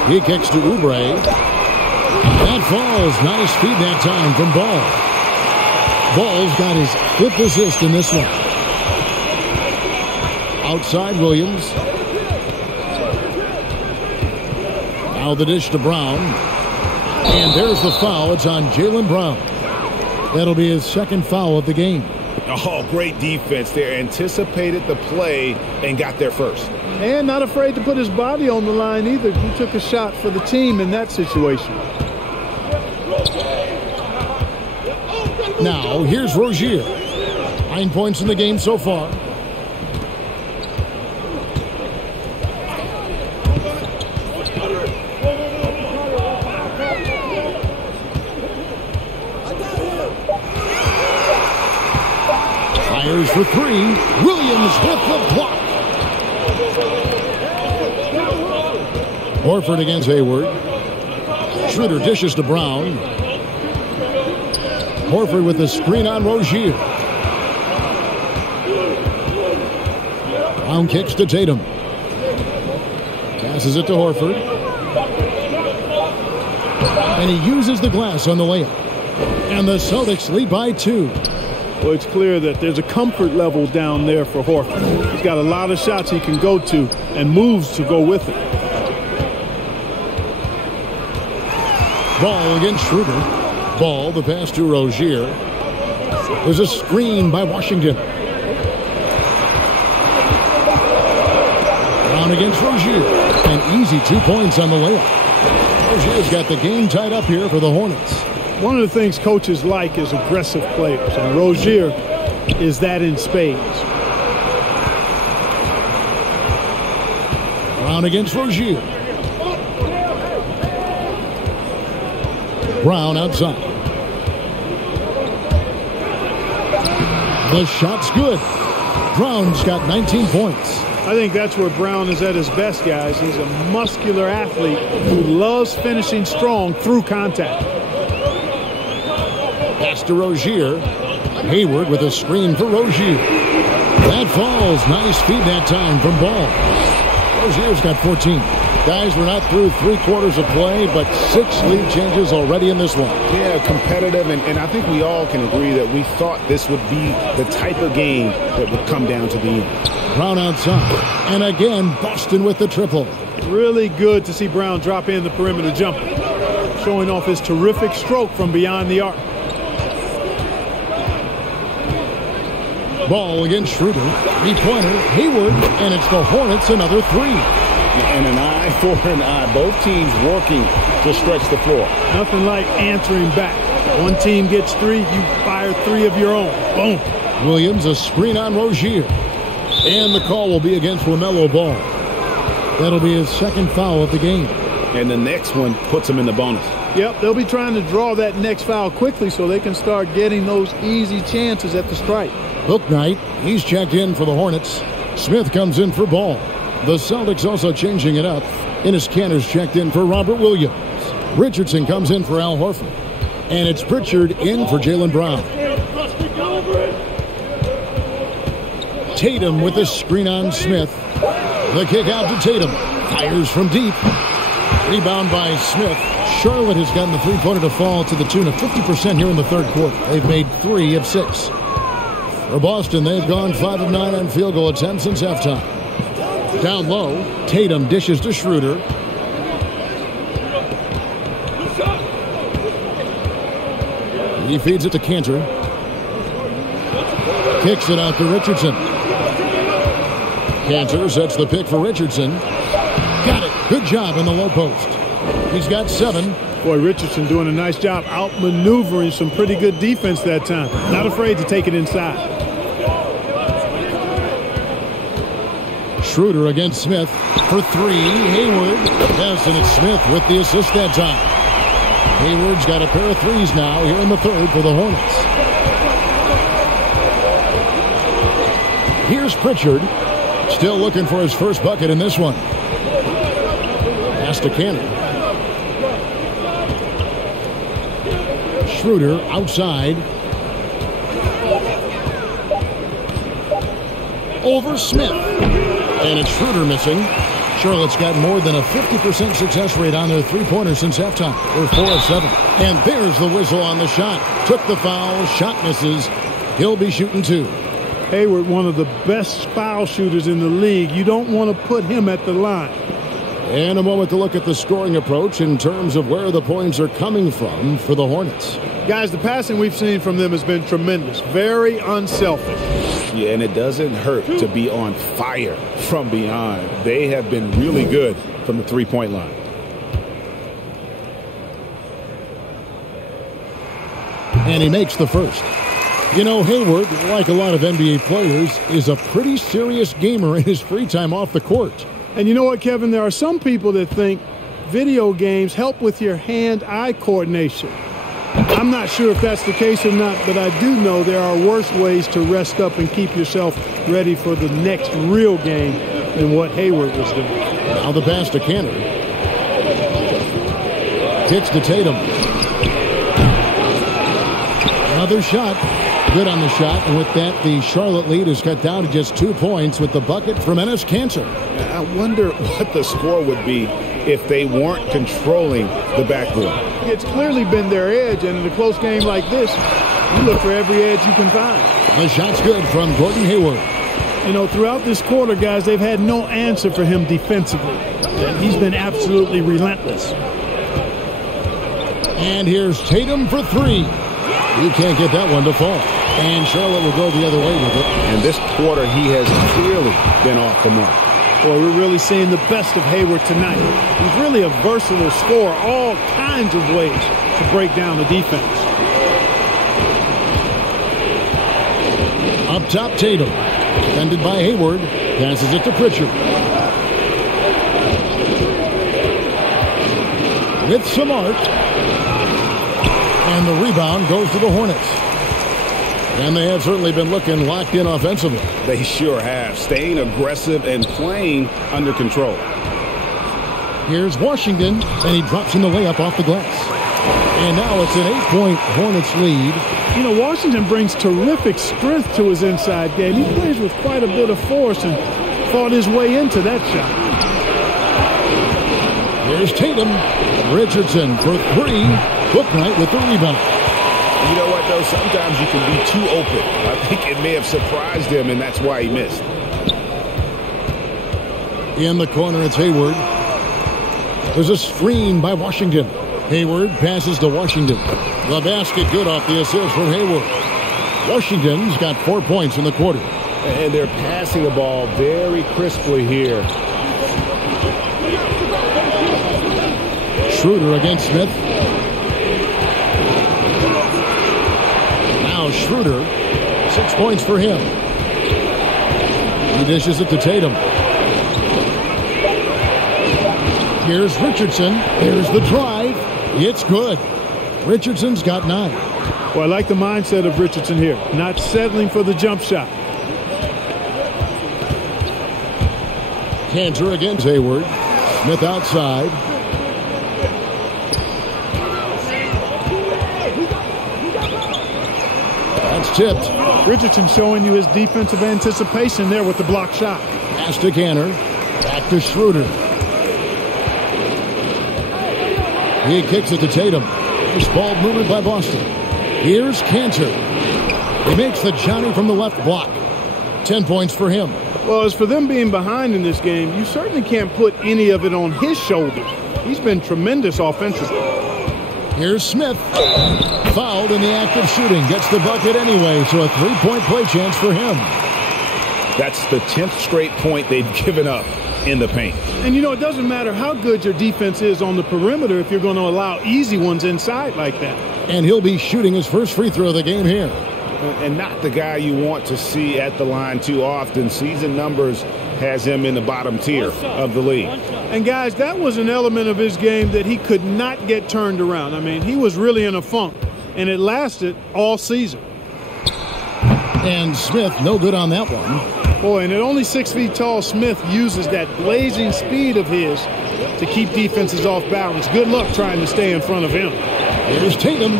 He kicks to Oubre. That falls. Nice feed that time from Ball. Ball's got his 5th assist in this one. Outside Williams. Now the dish to Brown. And there's the foul. It's on Jaylen Brown. That'll be his 2nd foul of the game. Oh, great defense there. Anticipated the play and got there first. And not afraid to put his body on the line either. He took a shot for the team in that situation. Now, here's Rozier. 9 points in the game so far. Fires for three. Williams with the block. Horford against Hayward. Schroeder dishes to Brown. Horford with the screen on Rozier. Brown kicks to Tatum. Passes it to Horford. And he uses the glass on the layup. And the Celtics lead by 2. Well, it's clear that there's a comfort level down there for Horford. He's got a lot of shots he can go to and moves to go with it. Ball against Schroeder. Ball, the pass to Rozier. There's a screen by Washington. Brown against Rozier. An easy 2 points on the layup. Rozier's got the game tied up here for the Hornets. One of the things coaches like is aggressive players, and Rozier is that in spades. Brown against Rozier. Brown outside. The shot's good. Brown's got 19 points. I think that's where Brown is at his best, guys. He's a muscular athlete who loves finishing strong through contact. Pass to Rozier. Hayward with a screen for Rozier. That falls. Nice feed that time from Ball. Rozier's got 14. Guys, we're not through 3 quarters of play, but 6 lead changes already in this one. Yeah, competitive, and I think we all can agree that we thought this would be the type of game that would come down to the end. Brown outside. And again, Boston with the triple. Really good to see Brown drop in the perimeter jumper, showing off his terrific stroke from beyond the arc. Ball against Schroeder. 3-pointer. Hayward. And it's the Hornets another 3. And an eye for an eye. Both teams working to stretch the floor. Nothing like answering back. One team gets 3, you fire 3 of your own. Boom. Williams, a screen on Rozier. And the call will be against LaMelo Ball. That'll be his 2nd foul of the game. And the next one puts him in the bonus. Yep, they'll be trying to draw that next foul quickly so they can start getting those easy chances at the stripe. Book Knight, he's checked in for the Hornets. Smith comes in for Ball. The Celtics also changing it up. Enes Kanter's checked in for Robert Williams. Richardson comes in for Al Horford. And it's Pritchard in for Jaylen Brown. Tatum with the screen on Smith. The kick out to Tatum. Fires from deep. Rebound by Smith. Charlotte has gotten the 3-pointer to fall to the tune of 50% here in the 3rd quarter. They've made 3 of 6. For Boston, they've gone 5 of 9 on field goal attempts since halftime. Down low, Tatum dishes to Schroeder. He feeds it to Kanter. Kicks it out to Richardson. Kanter sets the pick for Richardson. Got it. Good job in the low post. He's got 7. Boy, Richardson doing a nice job outmaneuvering some pretty good defense that time. Not afraid to take it inside. Schroeder against Smith for 3. Hayward. Yes, and it's Smith with the assist that time. Hayward's got a pair of 3s now here in the 3rd for the Hornets. Here's Pritchard. Still looking for his first bucket in this one. Pass to Cannon. Schroeder outside. Over Smith. And it's Schroeder missing. Charlotte's got more than a 50% success rate on their 3-pointer since halftime. They're 4 of 7. And there's the whistle on the shot. Took the foul. Shot misses. He'll be shooting 2. Hayward, one of the best foul shooters in the league. You don't want to put him at the line. And a moment to look at the scoring approach in terms of where the points are coming from for the Hornets. Guys, the passing we've seen from them has been tremendous. Very unselfish. Yeah, and it doesn't hurt to be on fire from beyond. They have been really good from the 3-point line. And he makes the first. You know, Hayward, like a lot of NBA players, is a pretty serious gamer in his free time off the court. And you know what, Kevin? There are some people that think video games help with your hand-eye coordination. I'm not sure if that's the case or not, but I do know there are worse ways to rest up and keep yourself ready for the next real game than what Hayward was doing. Now the pass to Canner. Kicks to Tatum. Another shot. Good on the shot, and with that, the Charlotte lead is cut down to just 2 points with the bucket from Enes Kanter. I wonder what the score would be if they weren't controlling the backboard. It's clearly been their edge, and in a close game like this, you look for every edge you can find. The shot's good from Gordon Hayward. You know, throughout this quarter, guys, they've had no answer for him defensively. He's been absolutely relentless. And here's Tatum for three. You can't get that one to fall. And Charlotte will go the other way with it. And this quarter, he has clearly been off the mark. Boy, we're really seeing the best of Hayward tonight. He's really a versatile scorer, all kinds of ways to break down the defense. Up top, Tatum. Defended by Hayward. Passes it to Pritchard. With some art. And the rebound goes to the Hornets. And they have certainly been looking locked in offensively. They sure have. Staying aggressive and playing under control. Here's Washington, and he drops in the layup off the glass. And now it's an 8-point Hornets lead. You know, Washington brings terrific strength to his inside game. He plays with quite a bit of force and fought his way into that shot. Here's Tatum. Richardson for three. Bouknight with the rebound. You know what, though? Sometimes you can be too open. I think it may have surprised him, and that's why he missed. In the corner, it's Hayward. There's a screen by Washington. Hayward passes to Washington. The basket good off the assist from Hayward. Washington's got 4 points in the quarter. And they're passing the ball very crisply here. Schroeder against Smith. Now Schroeder, 6 points for him. He dishes it to Tatum. Here's Richardson. Here's the drive. It's good. Richardson's got 9. Well, I like the mindset of Richardson here, not settling for the jump shot. Kanter against Hayward. Smith outside. That's tipped. Richardson showing you his defensive anticipation there with the block shot. Pass to Kanter. Back to Schroeder. He kicks it to Tatum. First ball movement by Boston. Here's Kanter. He makes the Johnny from the left block. 10 points for him. Well, as for them being behind in this game, you certainly can't put any of it on his shoulders. He's been tremendous offensively. Here's Smith. Fouled in the act of shooting. Gets the bucket anyway, so a 3-point play chance for him. That's the 10th straight point they've given up in the paint. And, you know, it doesn't matter how good your defense is on the perimeter if you're going to allow easy ones inside like that. And he'll be shooting his first free throw of the game here. And not the guy you want to see at the line too often. Season numbers has him in the bottom tier of the league. And, guys, that was an element of his game that he could not get turned around. I mean, he was really in a funk, and it lasted all season. And Smith, no good on that one. Boy, and at only 6 feet tall, Smith uses that blazing speed of his to keep defenses off balance. Good luck trying to stay in front of him. Here's Tatum.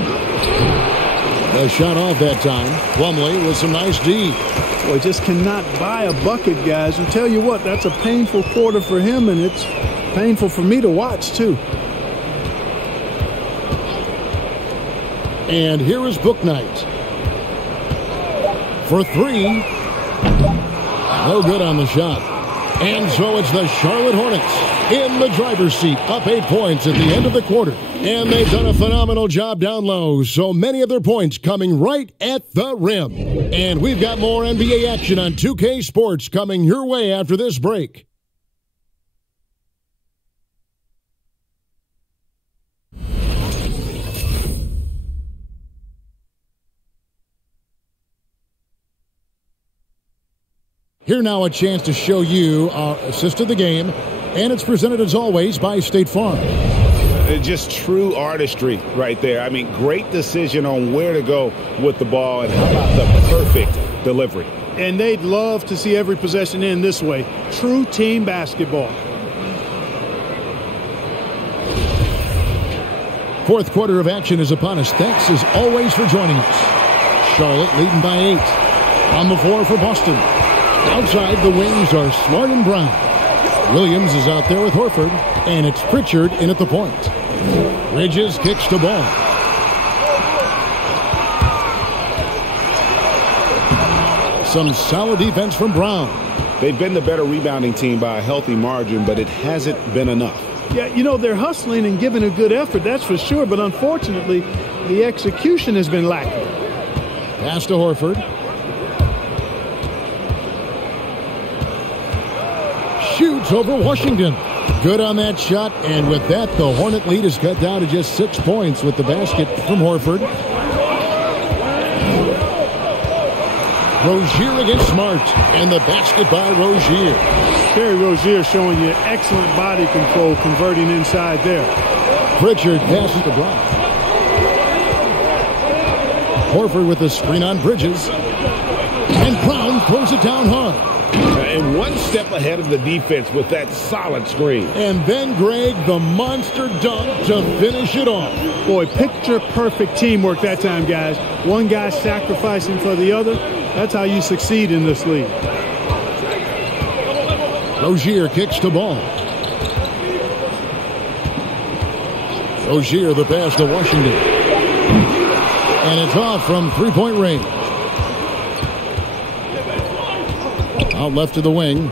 A shot off that time. Plumlee with some nice D. Boy, just cannot buy a bucket, guys. And tell you what, that's a painful quarter for him, and it's painful for me to watch, too. And here is Bouknight. For three. No good on the shot. And so it's the Charlotte Hornets in the driver's seat, up 8 points at the end of the quarter. And they've done a phenomenal job down low, so many of their points coming right at the rim. And we've got more NBA action on 2K Sports coming your way after this break. Here now a chance to show you our assist of the game, and it's presented as always by State Farm. Just true artistry right there. I mean, great decision on where to go with the ball, and how about the perfect delivery. And they'd love to see every possession end this way. True team basketball. Fourth quarter of action is upon us. Thanks as always for joining us. Charlotte leading by 8. On the floor for Boston. Outside, the wings are Smart and Brown. Williams is out there with Horford, and it's Pritchard in at the point. Bridges kicks the ball. Some solid defense from Brown. They've been the better rebounding team by a healthy margin, but it hasn't been enough. Yeah, you know, they're hustling and giving a good effort, that's for sure, but unfortunately, the execution has been lacking. Pass to Horford. Shoots over Washington. Good on that shot, and with that, the Hornet lead is cut down to just 6 points with the basket from Horford. Rozier against Smart, and the basket by Rozier. Terry Rozier showing you excellent body control, converting inside there. Pritchard passes to Brown. Horford with the screen on Bridges. And Brown throws it down hard. And one step ahead of the defense with that solid screen. And then Greg, the monster dunk to finish it off. Boy, picture-perfect teamwork that time, guys. One guy sacrificing for the other. That's how you succeed in this league. Rozier kicks the ball. Rozier the pass to Washington. And it's off from three-point range. Out left to the wing.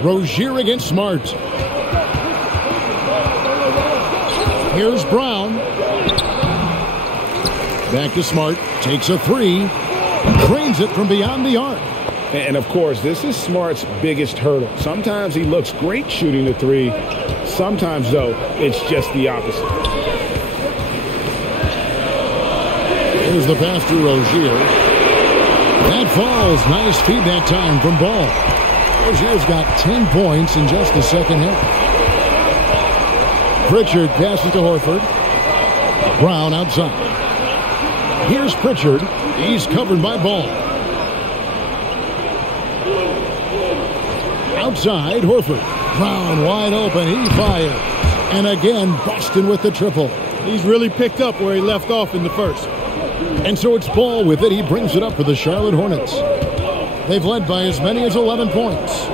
Rozier against Smart. Here's Brown. Back to Smart. Takes a three. Drains it from beyond the arc. And, of course, this is Smart's biggest hurdle. Sometimes he looks great shooting the three. Sometimes, though, it's just the opposite. Here's the pass to Rozier. That falls. Nice feed that time from Ball. Rozier's got 10 points in just the second half. Pritchard passes to Horford. Brown outside. Here's Pritchard. He's covered by Ball. Outside, Horford. Brown wide open. He fires. And again, Boston with the triple. He's really picked up where he left off in the first. And so it's Ball with it. He brings it up for the Charlotte Hornets. They've led by as many as 11 points.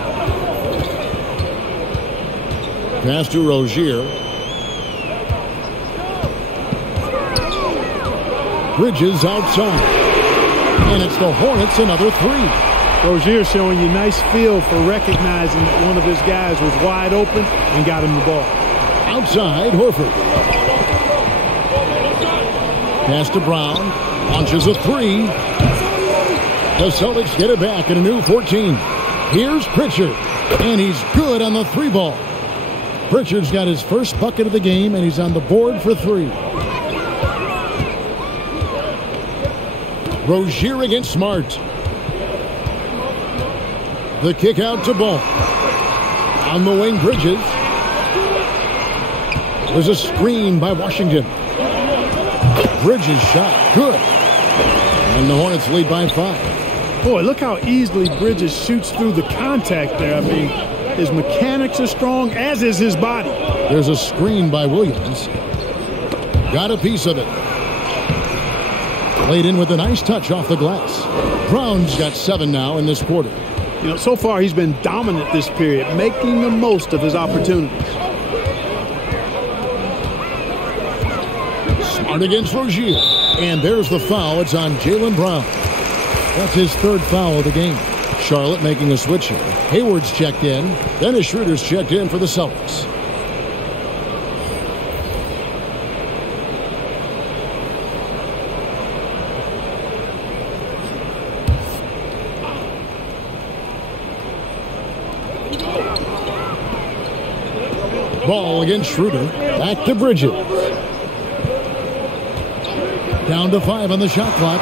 Pass to Rozier. Bridges outside. And it's the Hornets another three. Rozier showing you nice feel for recognizing that one of his guys was wide open and got him the ball. Outside, Horford. Pass to Brown. Launches a three. The Celtics get it back in a new 14. Here's Pritchard. And he's good on the three ball. Pritchard's got his first bucket of the game, and he's on the board for three. Rozier against Smart. The kick out to Ball. On the wing, Bridges. There's a screen by Washington. Bridges shot. Good. And the Hornets lead by 5. Boy, look how easily Bridges shoots through the contact there. I mean, his mechanics are strong, as is his body. There's a screen by Williams. Got a piece of it. Played in with a nice touch off the glass. Brown's got 7 now in this quarter. You know, so far he's been dominant this period, making the most of his opportunities. Smart against Rozier. And there's the foul. It's on Jaylen Brown. That's his third foul of the game. Charlotte making a switch here. Hayward's checked in. Dennis Schroeder's checked in for the Celtics. Ball against Schroeder. Back to Bridges. Down to 5 on the shot clock.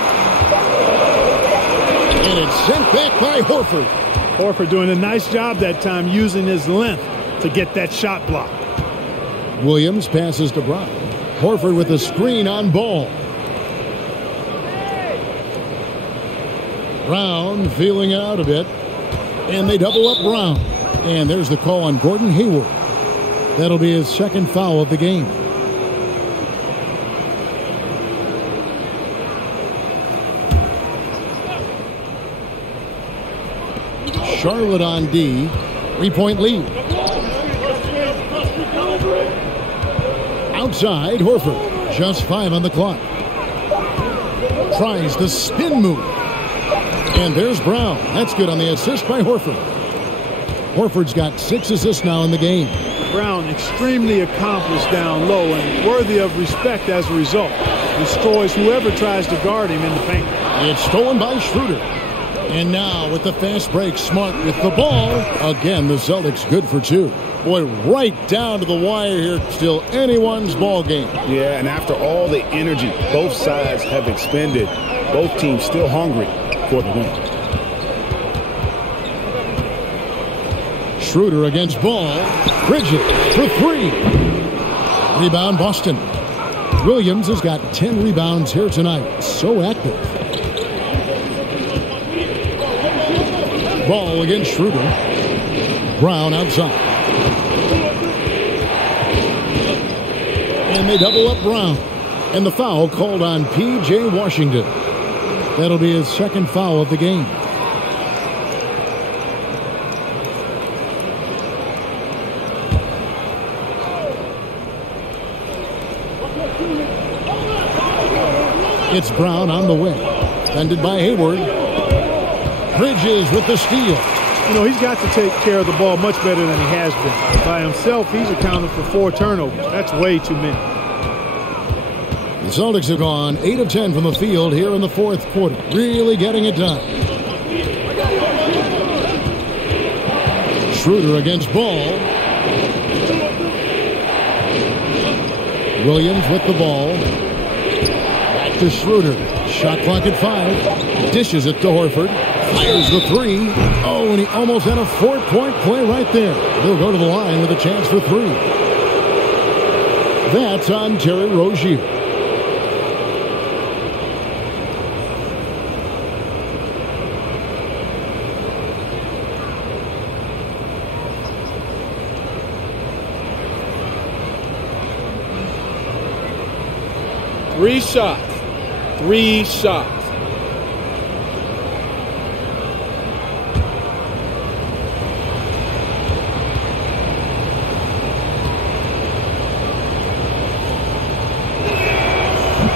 And it's sent back by Horford. Horford doing a nice job that time using his length to get that shot block. Williams passes to Brown. Horford with a screen on Ball. Brown feeling out a bit. And they double up Brown. And there's the call on Gordon Hayward. That'll be his second foul of the game. Charlotte on D. 3-point lead. Outside, Horford. Just 5 on the clock. Tries the spin move. And there's Brown. That's good on the assist by Horford. Horford's got 6 assists now in the game. Brown extremely accomplished down low and worthy of respect as a result. Destroys whoever tries to guard him in the paint. It's stolen by Schroeder. And now with the fast break, Smart with the ball. Again, the Celtics good for 2. Boy, right down to the wire here. Still anyone's ball game. Yeah, and after all the energy both sides have expended, both teams still hungry for the win. Schroeder against Ball. Bridges for 3. Rebound Boston. Williams has got 10 rebounds here tonight. So active. Ball against Schroeder. Brown outside. And they double up Brown. And the foul called on P.J. Washington. That'll be his second foul of the game. It's Brown on the wing. Defended by Hayward. Bridges with the steal. You know, he's got to take care of the ball much better than he has been. By himself, he's accounted for 4 turnovers. That's way too many. The Celtics have gone 8 of 10 from the field here in the fourth quarter. Really getting it done. Schroeder against Ball. Williams with the ball. Back to Schroeder. Shot clock at 5. Dishes it to Horford. Fires the 3. Oh, and he almost had a 4-point play right there. He'll go to the line with a chance for 3. That's on Terry Rozier. Three shots.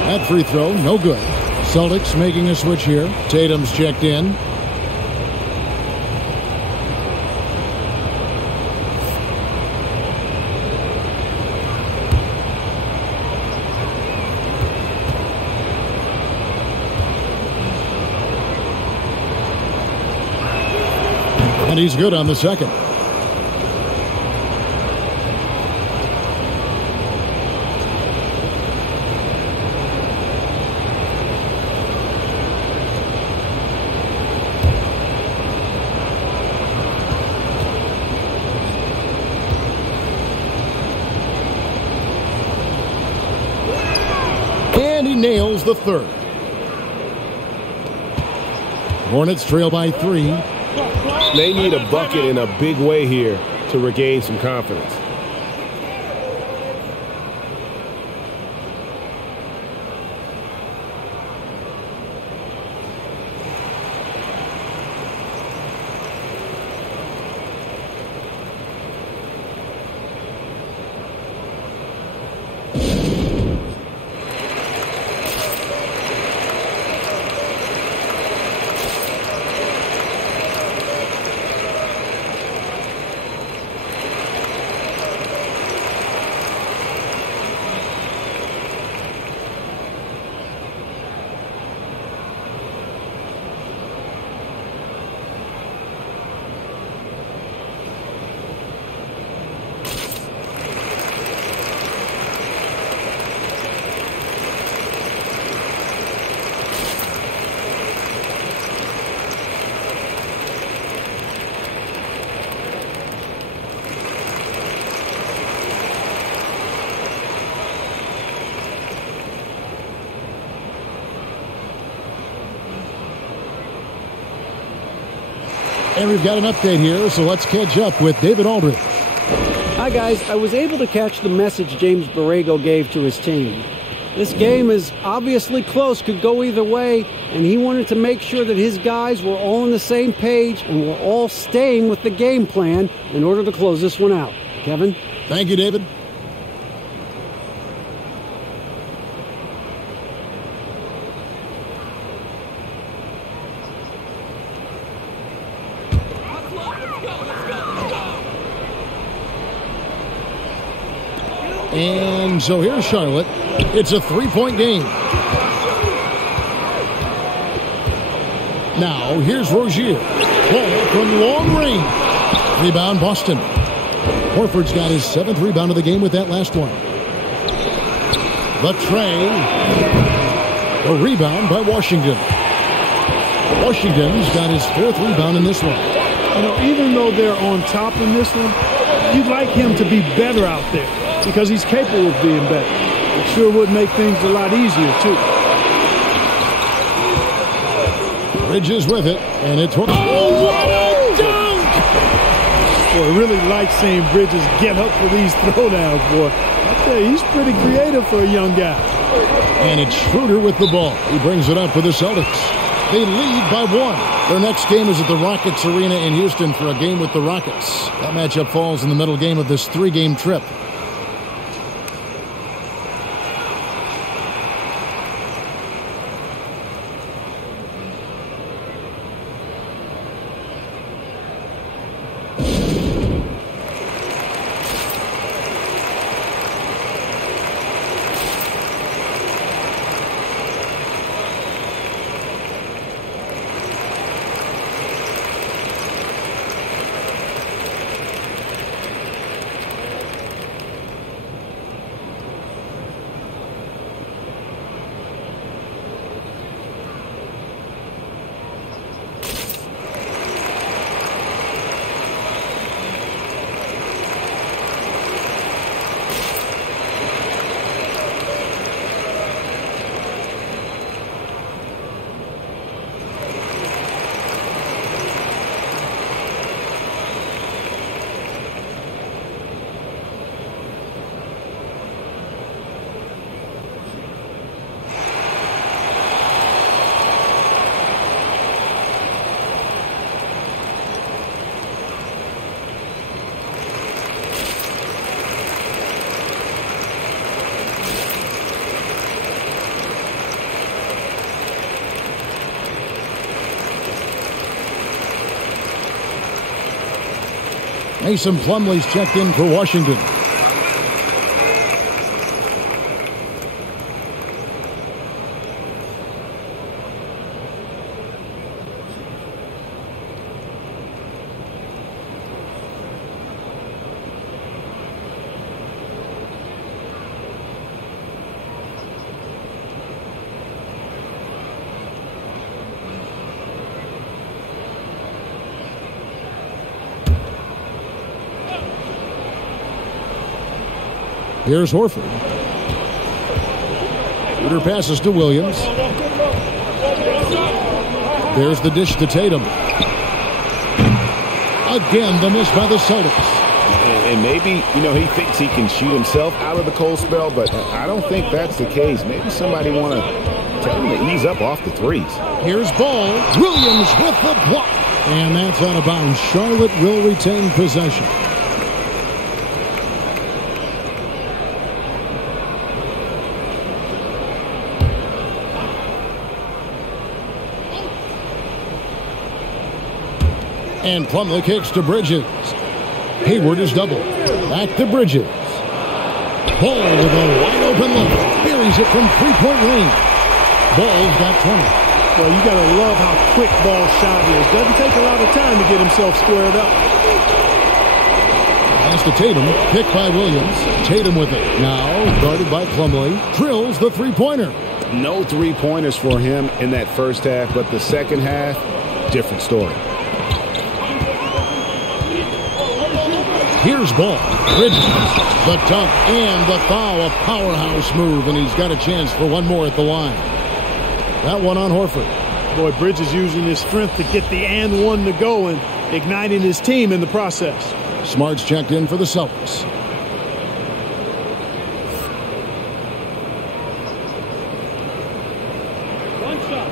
That free throw, no good. Celtics making a switch here. Tatum's checked in. And he's good on the second. And he nails the third. Hornets trail by 3. They need a bucket in a big way here to regain some confidence. And we've got an update here, so let's catch up with David Aldridge. Hi, guys. I was able to catch the message James Borrego gave to his team. This game is obviously close, could go either way, and he wanted to make sure that his guys were all on the same page and were all staying with the game plan in order to close this one out. Kevin? Thank you, David. And so here's Charlotte. It's a three-point game. Now, here's Rozier. Ball from long range. Rebound, Boston. Horford's got his 7th rebound of the game with that last one. The tray. A rebound by Washington. Washington's got his 4th rebound in this one. You know, even though they're on top in this one, you'd like him to be better out there because he's capable of being better. It sure would make things a lot easier, too. Bridges with it, and it's... Oh, what a dunk! Boy, I really like seeing Bridges get up for these throwdowns, boy. I tell you, he's pretty creative for a young guy. And it's Schroeder with the ball. He brings it up for the Celtics. They lead by 1. Their next game is at the Rockets Arena in Houston for a game with the Rockets. That matchup falls in the middle game of this 3-game trip. Mason Plumlee's checked in for Washington. Here's Horford. Shooter passes to Williams. There's the dish to Tatum. Again, the miss by the Celtics. And maybe, you know, he thinks he can shoot himself out of the cold spell, but I don't think that's the case. Maybe somebody want to tell him to ease up off the threes. Here's Ball. Williams with the block. And that's out of bounds. Charlotte will retain possession. And Plumlee kicks to Bridges. Hayward is double. Back to Bridges. Ball with a wide open look. Buries it from three-point range. Ball's got 20. Well, you got to love how quick Ball's shot is. Doesn't take a lot of time to get himself squared up. Pass to Tatum. Picked by Williams. Tatum with it. Now guarded by Plumlee. Drills the three-pointer. No three-pointers for him in that first half, but the second half, different story. Here's Ball. Bridges. The dunk and the foul. A powerhouse move, and he's got a chance for one more at the line. That one on Horford. Boy, Bridges using his strength to get the and one to go, and igniting his team in the process. Smart's checked in for the Celtics. One shot.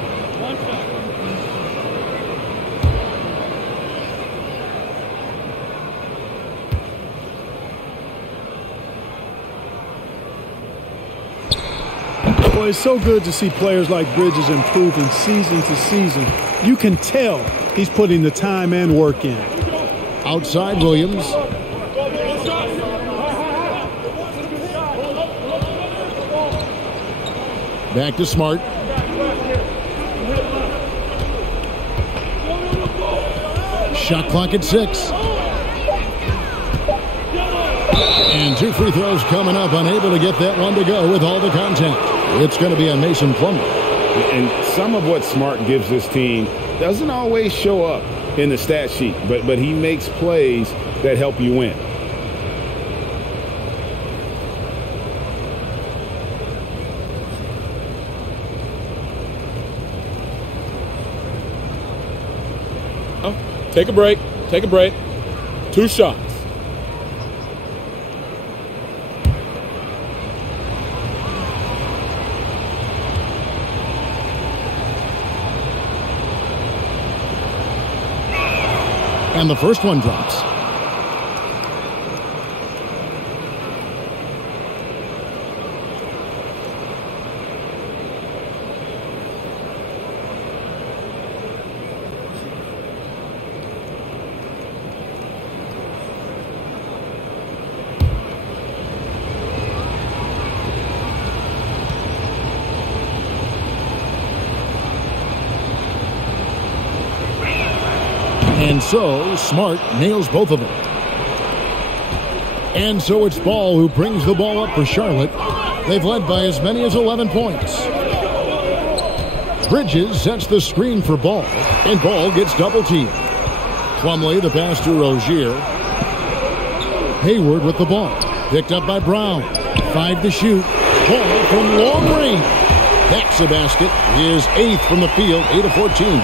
Well, it's so good to see players like Bridges improving season to season. You can tell he's putting the time and work in. Outside Williams. Back to Smart. Shot clock at 6. And 2 free throws coming up. Unable to get that one to go with all the contact. It's going to be a Mason Plumlee. And some of what Smart gives this team doesn't always show up in the stat sheet, but he makes plays that help you win. Take a break. 2 shots. And the first one drops. And so, Smart nails both of them. And so it's Ball who brings the ball up for Charlotte. They've led by as many as 11 points. Bridges sets the screen for Ball, and Ball gets double-teamed. Plumlee, the pass to Rozier. Hayward with the ball. Picked up by Brown. 5 to shoot. Ball from long range. That's a basket. His 8th from the field, 8 of 14.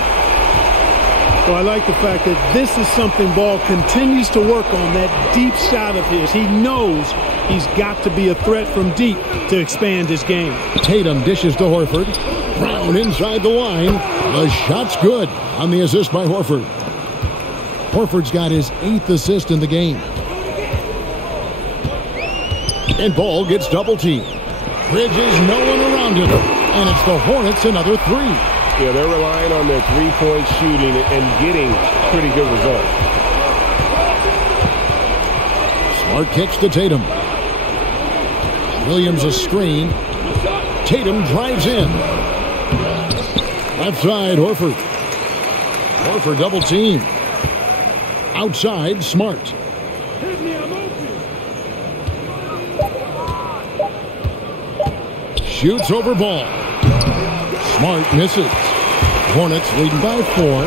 Well, I like the fact that this is something Ball continues to work on, that deep shot of his. He knows he's got to be a threat from deep to expand his game. Tatum dishes to Horford. Brown inside the line. The shot's good on the assist by Horford. Horford's got his 8th assist in the game. And Ball gets double-teamed. Bridges, no one around him. And it's the Hornets another 3. Yeah, they're relying on their three-point shooting and getting pretty good results. Smart kicks to Tatum. Williams a screen. Tatum drives in. Left side, Horford. Horford double team. Outside, Smart. Shoots over Ball. Smart misses. Hornets leading by 4.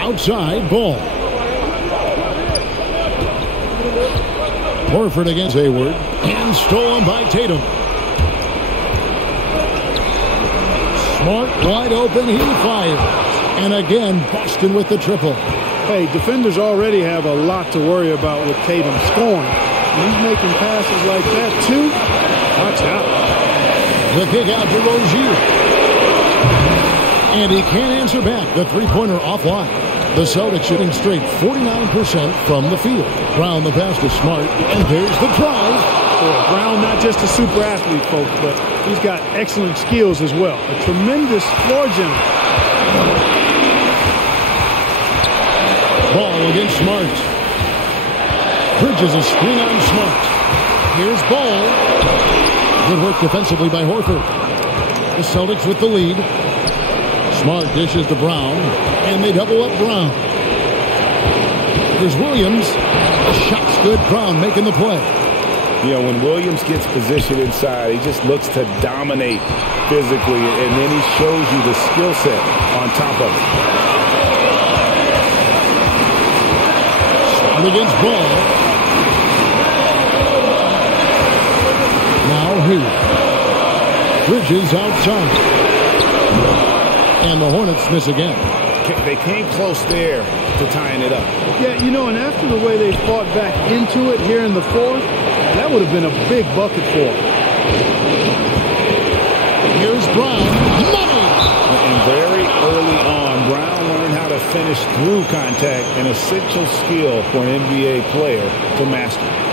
Outside, Ball. Horford against Hayward. And stolen by Tatum. Smart wide open. He fires. And again, Boston with the triple. Hey, defenders already have a lot to worry about with Tatum scoring. He's making passes like that, too. Watch out. The kick out to Rozier. And he can't answer back. The three-pointer offline. The Celtics shooting straight 49% from the field. Brown the pass to Smart. And there's the drive. Brown not just a super athlete, folks, but he's got excellent skills as well. A tremendous floor general. Ball against Smart. Bridges a screen on Smart. Here's Ball. Good work defensively by Horford. The Celtics with the lead. Smart dishes to Brown. And they double up Brown. Here's Williams. The shot's good. Brown making the play. You know, when Williams gets positioned inside, he just looks to dominate physically, and then he shows you the skill set on top of it. Smart against Ball. Now Hayward. Bridges outside. And the Hornets miss again. They came close there to tying it up. Yeah, you know, and after the way they fought back into it here in the fourth, that would have been a big bucket for them. Here's Brown. Money! And very early on, Brown learned how to finish through contact, an essential skill for an NBA player to master.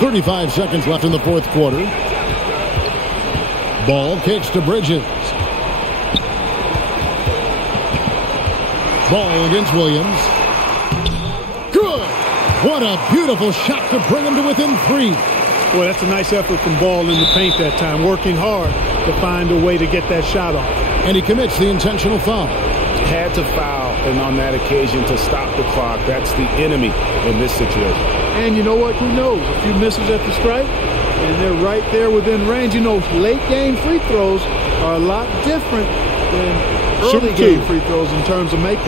.35 seconds left in the fourth quarter. Ball kicks to Bridges. Ball against Williams. Good! What a beautiful shot to bring him to within 3. Boy, that's a nice effort from Ball in the paint that time, working hard to find a way to get that shot off. And he commits the intentional foul. Had to foul, and on that occasion to stop the clock. That's the enemy in this situation. And you know what? Who knows? A few misses at the stripe, and they're right there within range. You know, late game free throws are a lot different than early game free throws in terms of making.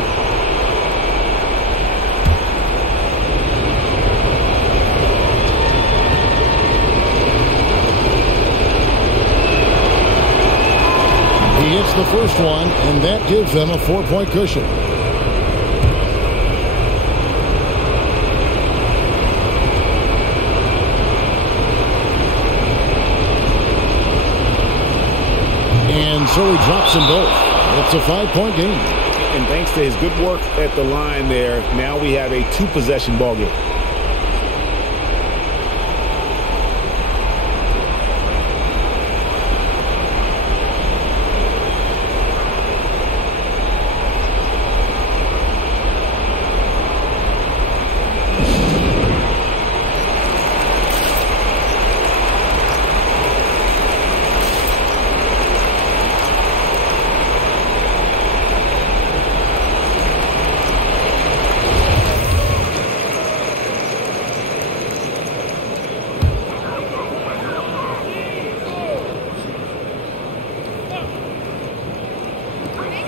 He hits the first one, and that gives them a 4-point cushion. And so he drops them both. It's a 5-point game. And thanks to his good work at the line there, now we have a 2-possession ball game.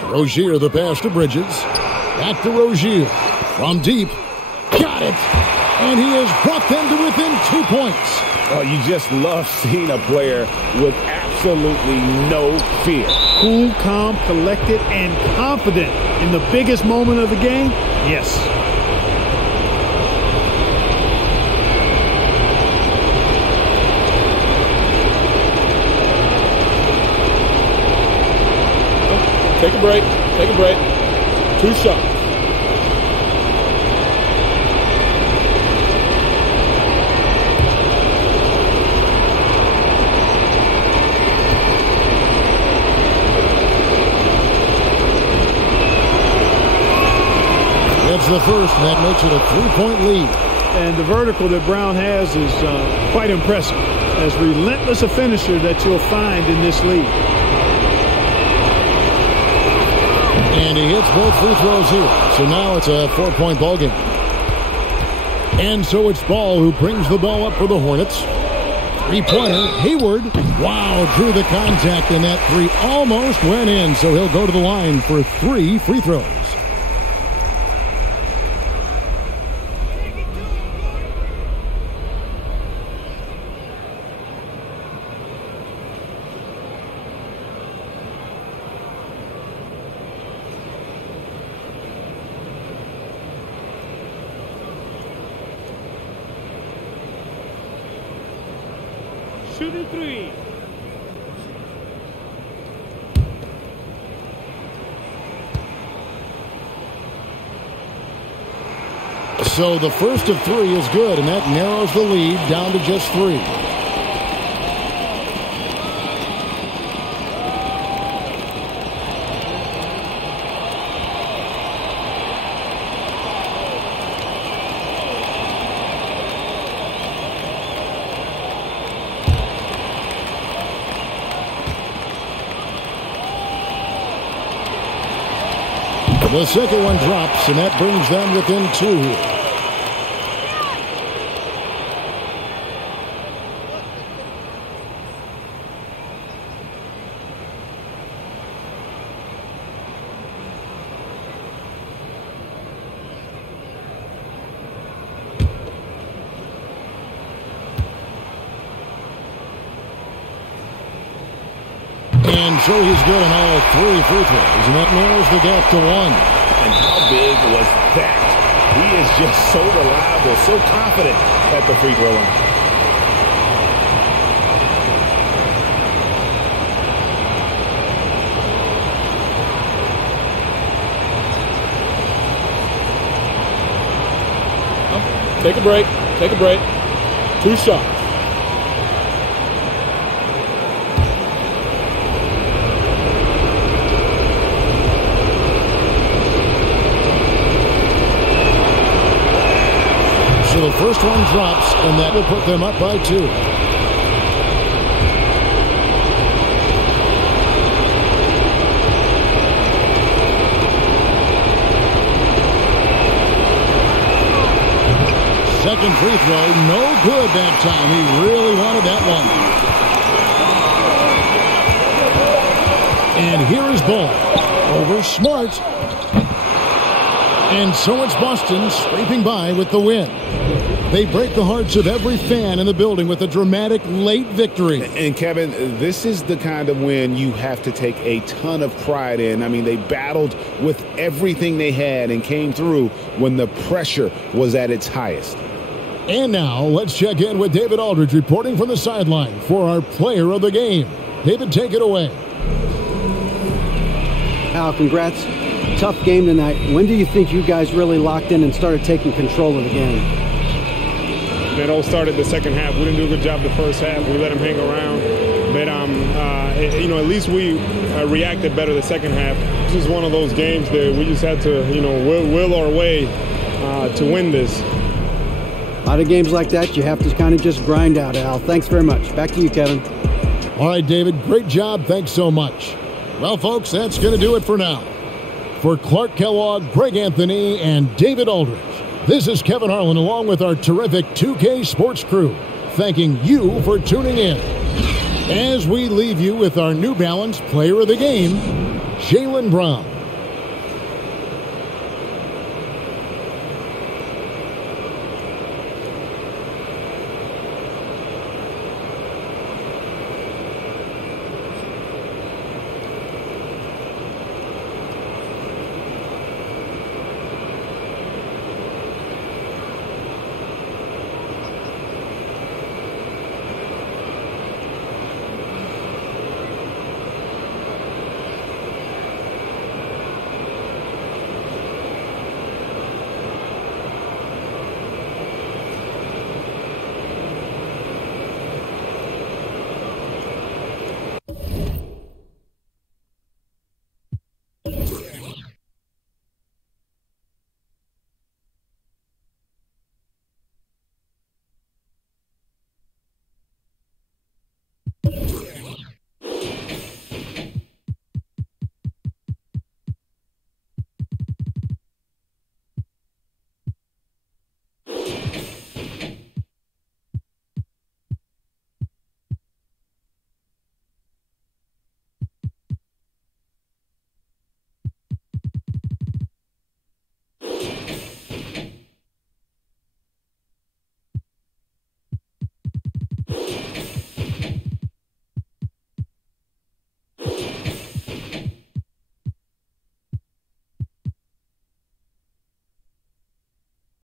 Rozier the pass to Bridges. Back to Rozier. From deep. Got it. And he has brought them to within 2 points. Oh, you just love seeing a player with absolutely no fear. Cool, calm, collected, and confident in the biggest moment of the game? Yes. Take a break. Take a break. 2 shots. That's the first, and that makes it a 3-point lead. And the vertical that Brown has is quite impressive. As relentless a finisher that you'll find in this league. And he hits both free throws here. So now it's a 4-point ball game. And so it's Ball who brings the ball up for the Hornets. 3-pointer, Hayward. Wow, drew the contact, and that 3 almost went in. So he'll go to the line for 3 free throws. Shooting 3. So the first of 3 is good, and that narrows the lead down to just 3. The second one drops, and that brings them within 2 here. And so he's good on all 3 free throws, and that narrows the gap to 1. And how big was that? He is just so reliable, so confident at the free throw line. Take a break. Take a break. 2 shots. So the first one drops, and that will put them up by 2. Second free throw, no good that time. He really wanted that one. And here is Ball over Smart. And so it's Boston scraping by with the win. They break the hearts of every fan in the building with a dramatic late victory. And Kevin, this is the kind of win you have to take a ton of pride in. I mean, they battled with everything they had and came through when the pressure was at its highest. And now let's check in with David Aldridge reporting from the sideline for our player of the game. David, take it away. Al, congrats. Tough game tonight. When do you think you guys really locked in and started taking control of the game? That all started the second half. We didn't do a good job the first half. We let them hang around. But, at least we reacted better the second half. This is one of those games that we just had to, will our way to win this. A lot of games like that you have to kind of just grind out, Al. Thanks very much. Back to you, Kevin. All right, David, great job. Thanks so much. Well, folks, that's going to do it for now. For Clark Kellogg, Greg Anthony, and David Aldridge, this is Kevin Harlan along with our terrific 2K Sports crew, thanking you for tuning in. As we leave you with our New Balance Player of the Game, Jaylen Brown.